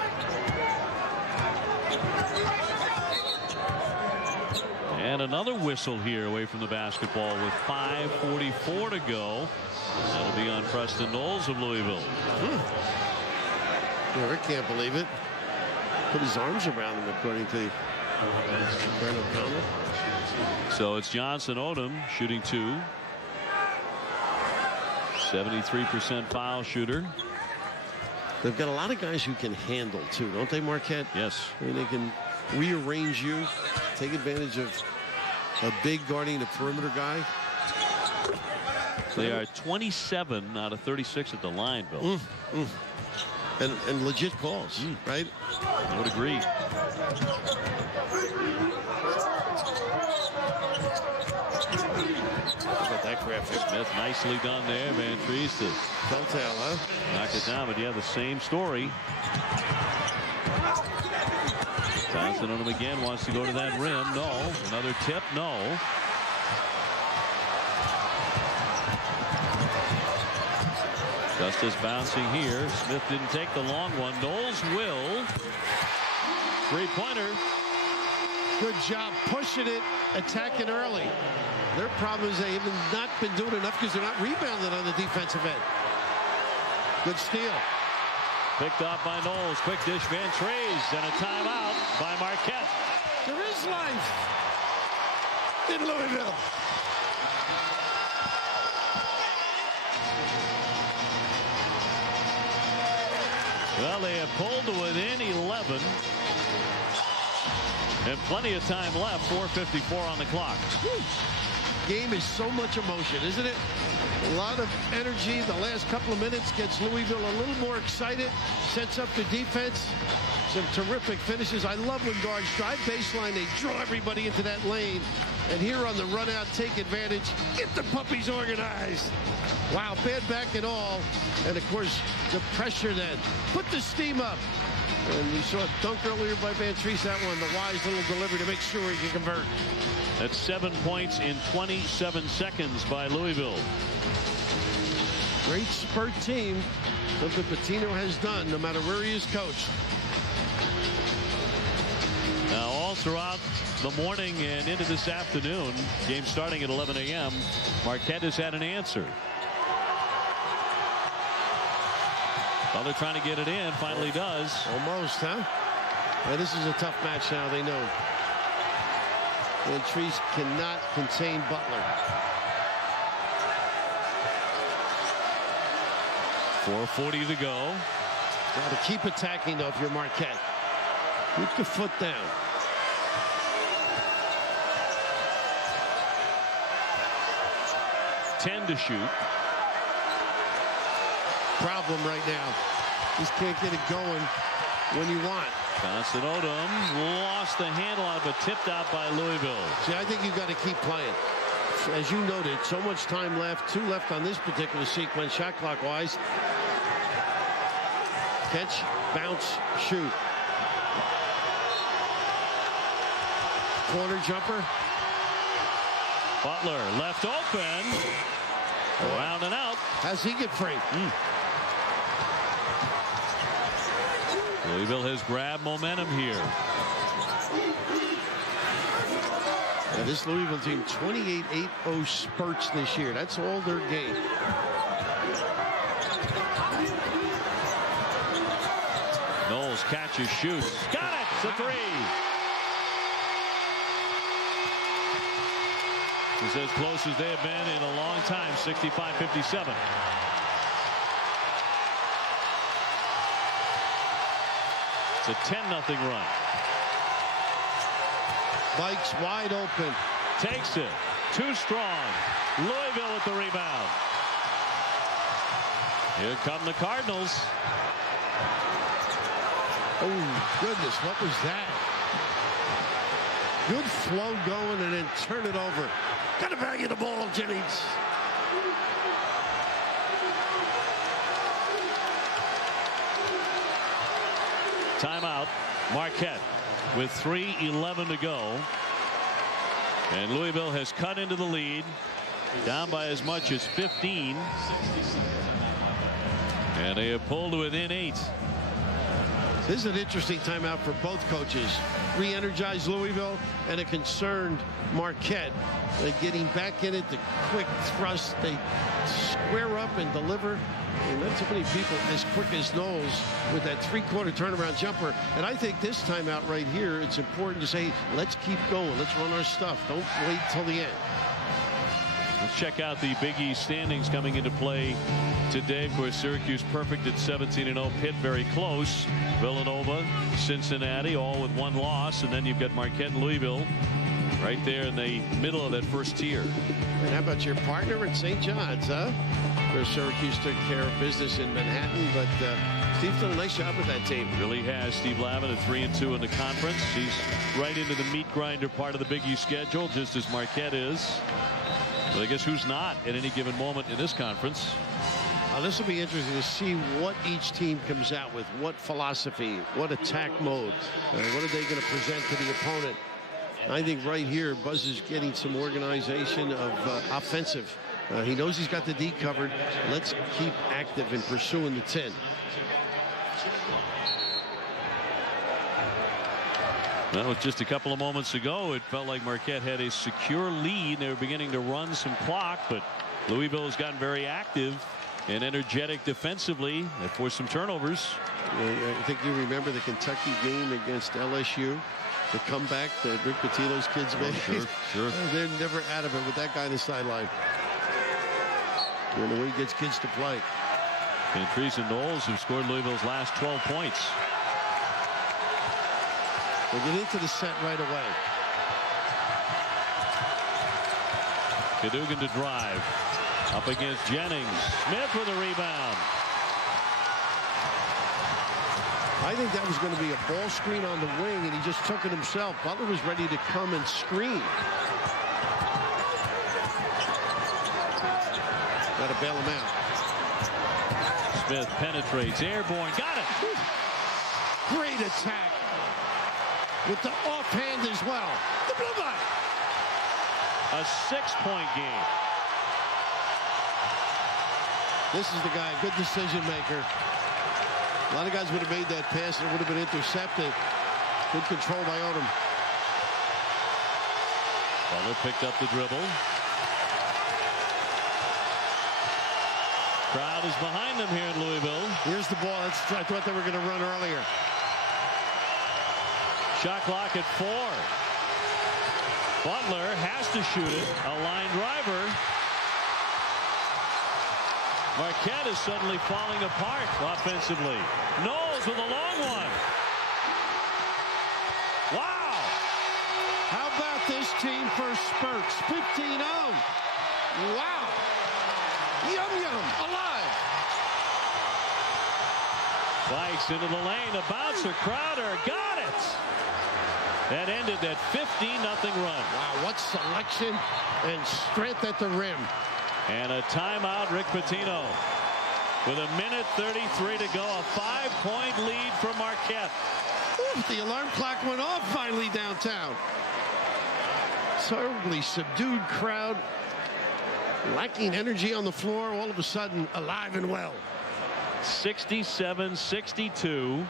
And another whistle here away from the basketball with 5:44 to go. That'll be on Preston Knowles of Louisville. Yeah, Rick can't believe it. Put his arms around him, according to Brent O'Connell. So it's Johnson Odom shooting 2. 73% foul shooter. They've got a lot of guys who can handle too, don't they, Marquette? Yes. I mean, they can rearrange you, take advantage of a big guarding the perimeter guy. They are 27 out of 36 at the line, Bill. And legit calls, right? I would agree. How about that graphic? Smith nicely done there. Van Treese to Telltale, huh? knock it down, but yeah, the same story. Johnson on him again, wants to go to that rim. No. Another tip. No. Justice bouncing here. Smith didn't take the long one. Knowles will. Three-pointer. Good job pushing it, attacking early. Their problem is they have not been doing enough because they're not rebounding on the defensive end. Good steal. Picked off by Knowles. Quick dish, Van Treese, and a timeout by Marquette. There is life in Louisville. Well, they have pulled to within 11. And plenty of time left. 4:54 on the clock. Game is so much emotion, isn't it? A lot of energy. The last couple of minutes gets Louisville a little more excited. Sets up the defense. Some terrific finishes. I love when guards drive baseline. They draw everybody into that lane. And here on the run out, take advantage. Get the puppies organized. Wow, bad back and all. And of course, the pressure then. Put the steam up. And we saw a dunk earlier by Van Treese. That one, the wise little delivery to make sure he can convert. That's 7 points in 27 seconds by Louisville. Great spurt team. Something Pitino has done, no matter where he is coached. Now, all throughout the morning and into this afternoon, game starting at 11 a.m., Marquette has had an answer. Well, they're trying to get it in. Finally does. Almost, huh? Yeah, this is a tough match now, they know. And Treese cannot contain Butler. 4:40 to go. Got to keep attacking, though, if you're Marquette. Keep the foot down. Ten to shoot. Problem right now. Just can't get it going when you want. Johnson Odom lost the handle on it, but tipped out by Louisville. See, I think you've got to keep playing. As you noted, so much time left. 2 left on this particular sequence, shot clock wise. Catch, bounce, shoot. Corner jumper. Butler left open. Around and out. How's he get free? Louisville has grabbed momentum here. Yeah, this Louisville team, 28-8-0 spurts this year. That's all their game. Knowles catches, shoots. Got it! It's a 3. It's as close as they have been in a long time, 65-57. It's a 10-0 run. Mike's wide open. Takes it. Too strong. Louisville with the rebound. Here come the Cardinals. Oh, goodness, what was that? Good flow going and then turn it over. Got to value the ball, Jennings. Timeout. Marquette with 3:11 to go. And Louisville has cut into the lead. Down by as much as 15. And they have pulled within 8. This is an interesting timeout for both coaches. Re-energized Louisville and a concerned Marquette. Getting back in it, the quick thrust, they square up and deliver. And not too many people as quick as Knowles with that three-quarter turnaround jumper. And I think this timeout right here, it's important to say, let's keep going. Let's run our stuff. Don't wait till the end. Let's check out the Big East standings coming into play today. Of course, Syracuse perfect at 17-0. Pitt very close. Villanova, Cincinnati, all with one loss. And then you've got Marquette and Louisville right there in the middle of that first tier. And how about your partner at St. John's, huh? Where Syracuse took care of business in Manhattan, but Steve's done a nice job with that team. Really has. Steve Lavin at 3-2 in the conference. He's right into the meat grinder part of the Big East schedule, just as Marquette is. But I guess who's not at any given moment in this conference? This will be interesting to see what each team comes out with, what philosophy, what attack mode, what are they going to present to the opponent. I think right here, Buzz is getting some organization of offensive. He knows he's got the D covered. Let's keep active in pursuing the 10. Well, just a couple of moments ago, it felt like Marquette had a secure lead. They were beginning to run some clock, but Louisville has gotten very active and energetic defensively. They forced some turnovers. I think you remember the Kentucky game against LSU. The comeback that Rick Pitino's kids made. Sure. They're never out of it with that guy on the sideline. And the way he gets kids to play. And Teresa Knowles, who scored Louisville's last 12 points. They get into the set right away. Cadogan to drive. Up against Jennings. Smith with a rebound. I think that was going to be a ball screen on the wing, and he just took it himself. Butler was ready to come and screen. Got to bail him out. Smith penetrates, airborne, got it. Great attack with the offhand as well. The blue line. A 6-point game. This is the guy, good decision maker. A lot of guys would have made that pass and it would have been intercepted. Good control by Odom. Butler picked up the dribble. Crowd is behind them here in Louisville. Here's the ball. I thought they were going to run earlier. Shot clock at 4. Butler has to shoot it. A line driver. Marquette is suddenly falling apart offensively. Knowles with a long one. Wow. How about this team for spurts? 15-0. Wow. Yum, yum. Alive. Bikes into the lane. A bouncer. Crowder got it. That ended that 15-0 run. Wow, what selection and strength at the rim. And a timeout, Rick Pitino. With 1:33 to go, a 5-point lead for Marquette. Ooh, the alarm clock went off finally downtown. Terribly subdued crowd. Lacking energy on the floor, all of a sudden alive and well. 67-62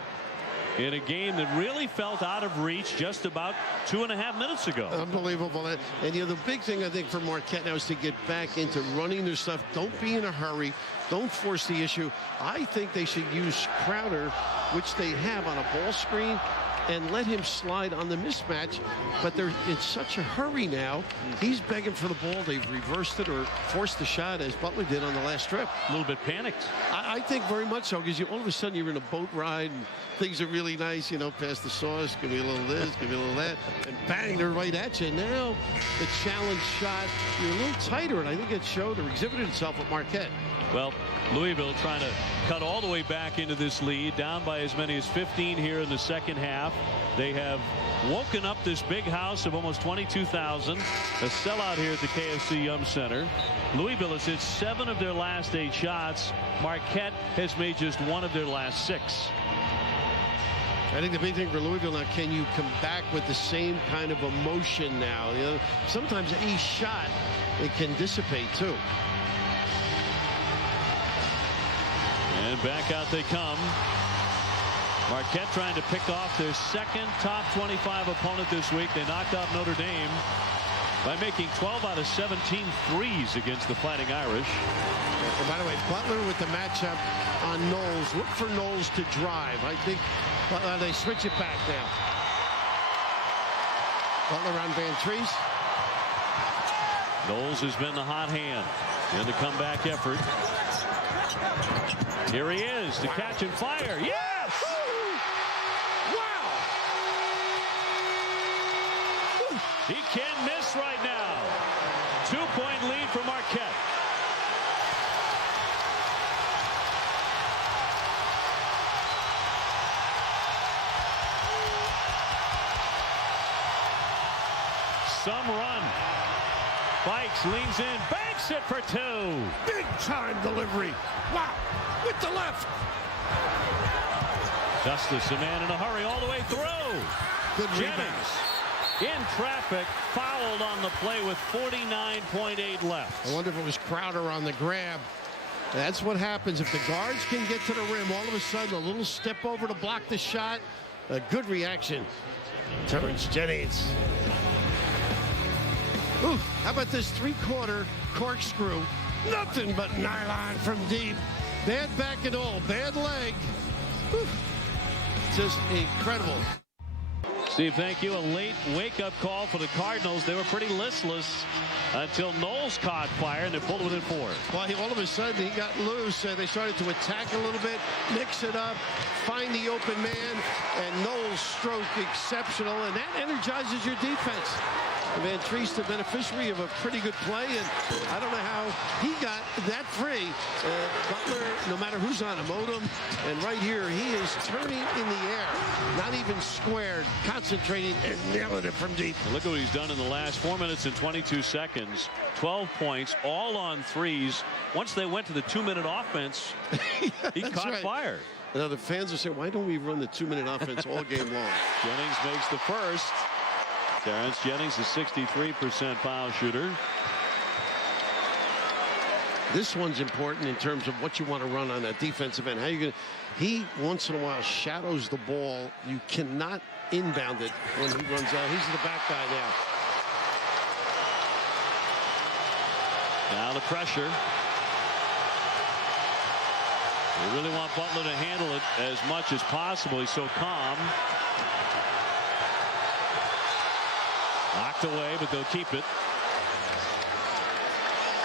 in a game that really felt out of reach just about 2.5 minutes ago. Unbelievable. And you know, the big thing I think for Marquette now is to get back into running their stuff. Don't be in a hurry. Don't force the issue. I think they should use Crowder, which they have on a ball screen, and let him slide on the mismatch. But they're in such a hurry now. He's begging for the ball. They've reversed it or forced the shot as Butler did on the last trip. A little bit panicked. I think very much so, because all of a sudden you're in a boat ride and things are really nice, you know, past the sauce, give me a little this, give me a little that, and bang, they're right at you. Now the challenge shot, you're a little tighter, and I think it showed or exhibited itself at Marquette. Well, Louisville trying to cut all the way back into this lead, down by as many as 15 here in the second half. They have woken up this big house of almost 22,000. A sellout here at the KFC Yum Center. Louisville has hit 7 of their last 8 shots. Marquette has made just 1 of their last 6. I think the big thing for Louisville now, can you come back with the same kind of emotion now? You know, sometimes a shot, it can dissipate too. And back out they come. Marquette trying to pick off their second top 25 opponent this week. They knocked off Notre Dame by making 12 out of 17 threes against the Fighting Irish. And by the way, Butler with the matchup on Knowles. Look for Knowles to drive. I think they switch it back now. Butler on Van Treese. Knowles has been the hot hand in the comeback effort. Here he is to catch and fire. Yes! Wow! He can't miss right now. 2-point lead for Marquette. Some run. Bikes, leans in, banks it for two. Big time delivery. Wow. With the left. Justice, a man in a hurry all the way through. Good Jennings rebound. in traffic, fouled on the play with 49.8 left. I wonder if it was Crowder on the grab. That's what happens if the guards can get to the rim. All of a sudden, a little step over to block the shot. A good reaction. Terrence Jennings. Ooh, how about this three-quarter corkscrew? Nothing but nylon from deep. Bad back and all, bad leg. Whew. Just incredible. Steve, thank you. A late wake-up call for the Cardinals. They were pretty listless until Knowles caught fire and they pulled within 4. Well, all of a sudden he got loose. They started to attack a little bit, mix it up, find the open man, and Knowles' stroke exceptional, and that energizes your defense. Van Treese, the beneficiary of a pretty good play, and I don't know how he got that free. Butler, no matter who's on him, Odom, and right here, he is turning in the air, not even squared, concentrating and nailing it from deep. And look at what he's done in the last 4 minutes and 22 seconds. 12 points, all on threes. Once they went to the 2-minute offense, he caught fire. Now the fans are saying, why don't we run the 2-minute offense all game long? Jennings makes the first. Terrence Jennings, a 63% foul shooter. This one's important in terms of what you want to run on that defensive end. How you going to? He once in a while shadows the ball. You cannot inbound it when he runs out. He's the back guy now. Now the pressure. They really want Butler to handle it as much as possible. He's so calm. Knocked away, but they'll keep it.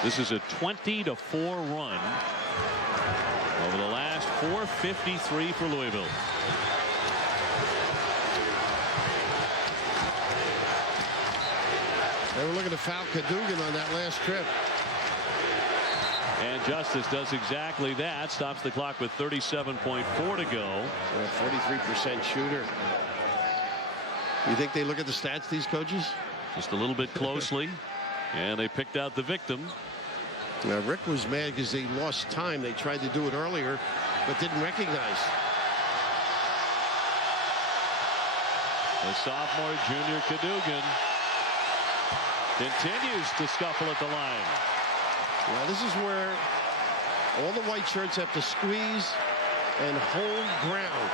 This is a 20-4 run over the last 4:53 for Louisville. They were looking to foul Cadogan on that last trip. And Justice does exactly that. Stops the clock with 37.4 to go. 43% shooter. You think they look at the stats, these coaches? Just a little bit closely. And they picked out the victim. Now, Rick was mad because they lost time. They tried to do it earlier, but didn't recognize. The sophomore junior Cadogan continues to scuffle at the line. Well, this is where all the white shirts have to squeeze and hold ground.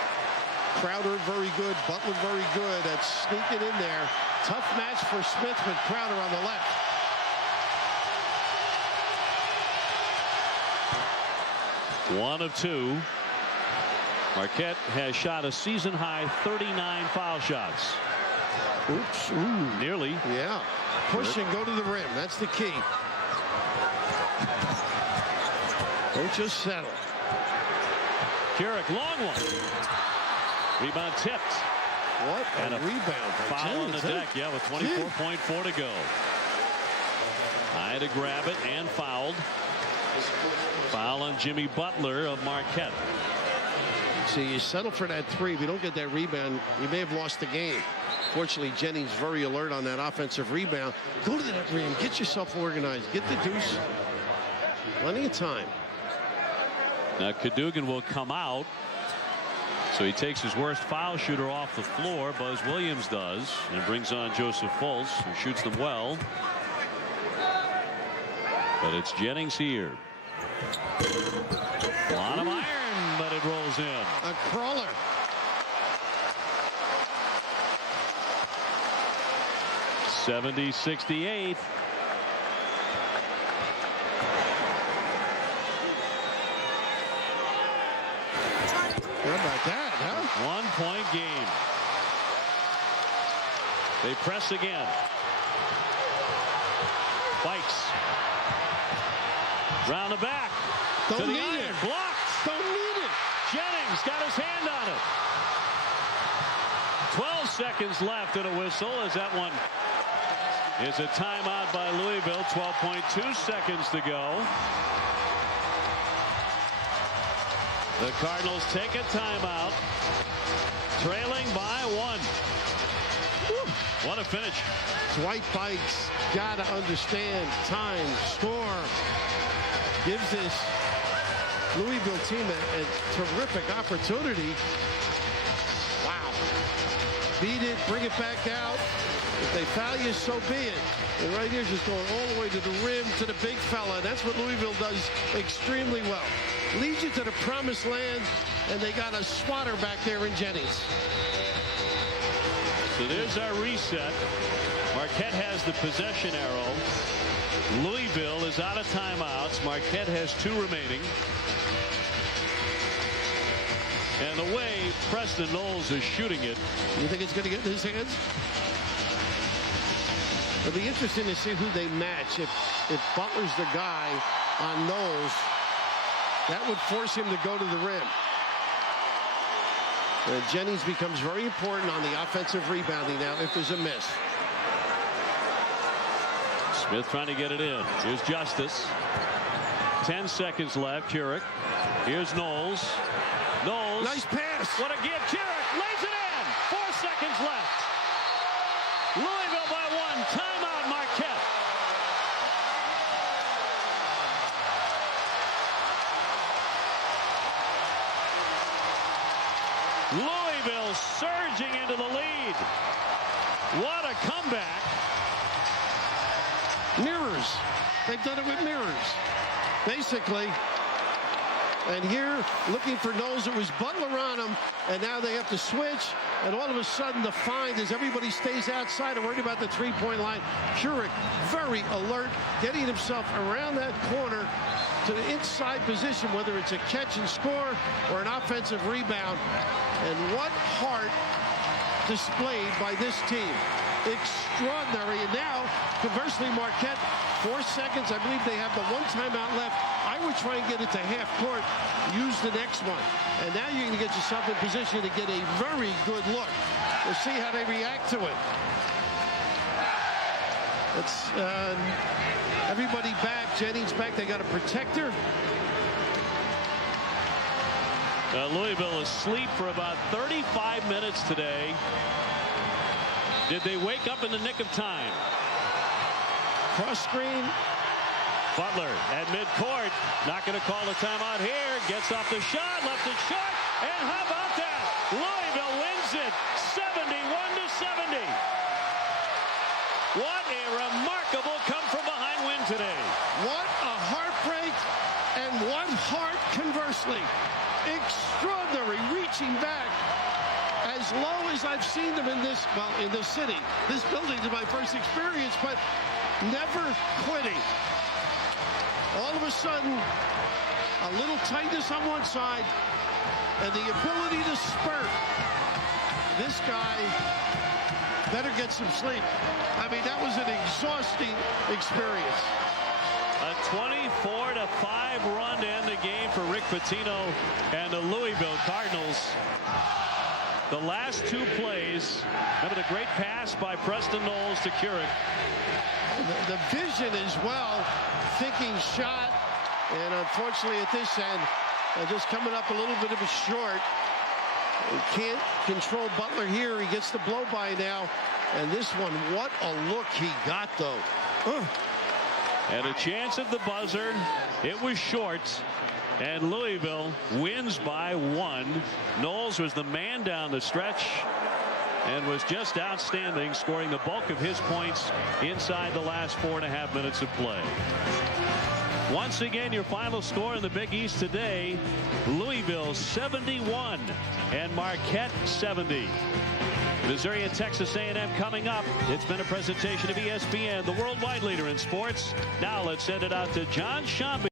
Crowder very good. Butler very good at sneaking in there. Tough match for Smith with Crowder on the left. One of two. Marquette has shot a season-high 39 foul shots. Oops. Ooh. Nearly. Yeah. Push and go to the rim. That's the key. Don't just settle. Carrick, long one. Rebound tipped. What And a rebound. Foul on the deck. Yeah, with 24.4 to go. High to grab it and fouled. Foul on Jimmy Butler of Marquette. So you settle for that three. If you don't get that rebound, you may have lost the game. Fortunately, Jennings very alert on that offensive rebound. Go to that rim. Get yourself organized. Get the deuce. Plenty of time. Now Cadogan will come out. So he takes his worst foul shooter off the floor. Buzz Williams does. And brings on Joseph Fultz, who shoots them well. But it's Jennings here. A lot of iron, but it rolls in. A crawler. 70-68. How about that, huh? 1-point game. They press again. Fikes. Round the back. Don't to the need iron. it. Blocked. Don't need it. Jennings got his hand on it. 12 seconds left and a whistle as that one is a timeout by Louisville. 12.2 seconds to go. The Cardinals take a timeout, trailing by 1. Whew. What a finish. Dwight Fikes got to understand time, score. Gives this Louisville team a terrific opportunity. Wow. Beat it, bring it back out. If they foul you, so be it. And right here, just going all the way to the rim, to the big fella. That's what Louisville does extremely well. Leads you to the promised land, and they got a swatter back there in Jennings. So there's our reset. Marquette has the possession arrow. Louisville is out of timeouts. Marquette has 2 remaining. And the way Preston Knowles is shooting it. You think it's going to get in his hands? It'll be interesting to see who they match. If Butler's the guy on Knowles, that would force him to go to the rim. Jennings becomes very important on the offensive rebounding now if there's a miss. Smith trying to get it in. Here's Justice. 10 seconds left. Keurig. Here's Knowles. Knowles. Nice pass. What a give. Keurig lays it in. 4 seconds left. Louisville by 1. Timeout Marquette. Louisville surging into the lead. What a comeback. Mirrors. They've done it with mirrors. Basically. And here, looking for Knowles, it was Butler on him, and now they have to switch, and all of a sudden the find is everybody stays outside and worried about the three-point line. Keurig, very alert, getting himself around that corner to the inside position, whether it's a catch and score or an offensive rebound. And what heart displayed by this team. Extraordinary. And now, conversely, Marquette, 4 seconds. I believe they have the 1 timeout left. I would try and get it to half court, use the next one. And now you're going to get yourself in position to get a very good look. We'll see how they react to it. It's everybody back. Jennings back. They got a protector. Louisville asleep for about 35 minutes today. Did they wake up in the nick of time? Cross screen. Butler at midcourt. Not going to call a timeout here. Gets off the shot. Left it short. And how about that? Louisville wins it 71-70. What a remarkable come from behind win today. What a heartbreak, and what heart conversely. Extraordinary, reaching back as low as I've seen them in this, well, in this city. This building is my first experience, but never quitting. All of a sudden, a little tightness on one side and the ability to spurt. This guy better get some sleep. I mean, that was an exhausting experience. A 24-5 run to end the game for Rick Pitino and the Louisville Cardinals. The last 2 plays, remember the great pass by Preston Knowles to Keurig. The vision as well, thinking shot, and unfortunately at this end, just coming up a little bit of a short. He can't control Butler here. He gets the blow by now, and this one, what a look he got though. And a chance at the buzzer. It was short. And Louisville wins by 1. Knowles was the man down the stretch and was just outstanding, scoring the bulk of his points inside the last 4.5 minutes of play. Once again, your final score in the Big East today, Louisville 71 and Marquette 70. Missouri and Texas A&M coming up. It's been a presentation of ESPN, the worldwide leader in sports. Now let's send it out to John Shambi.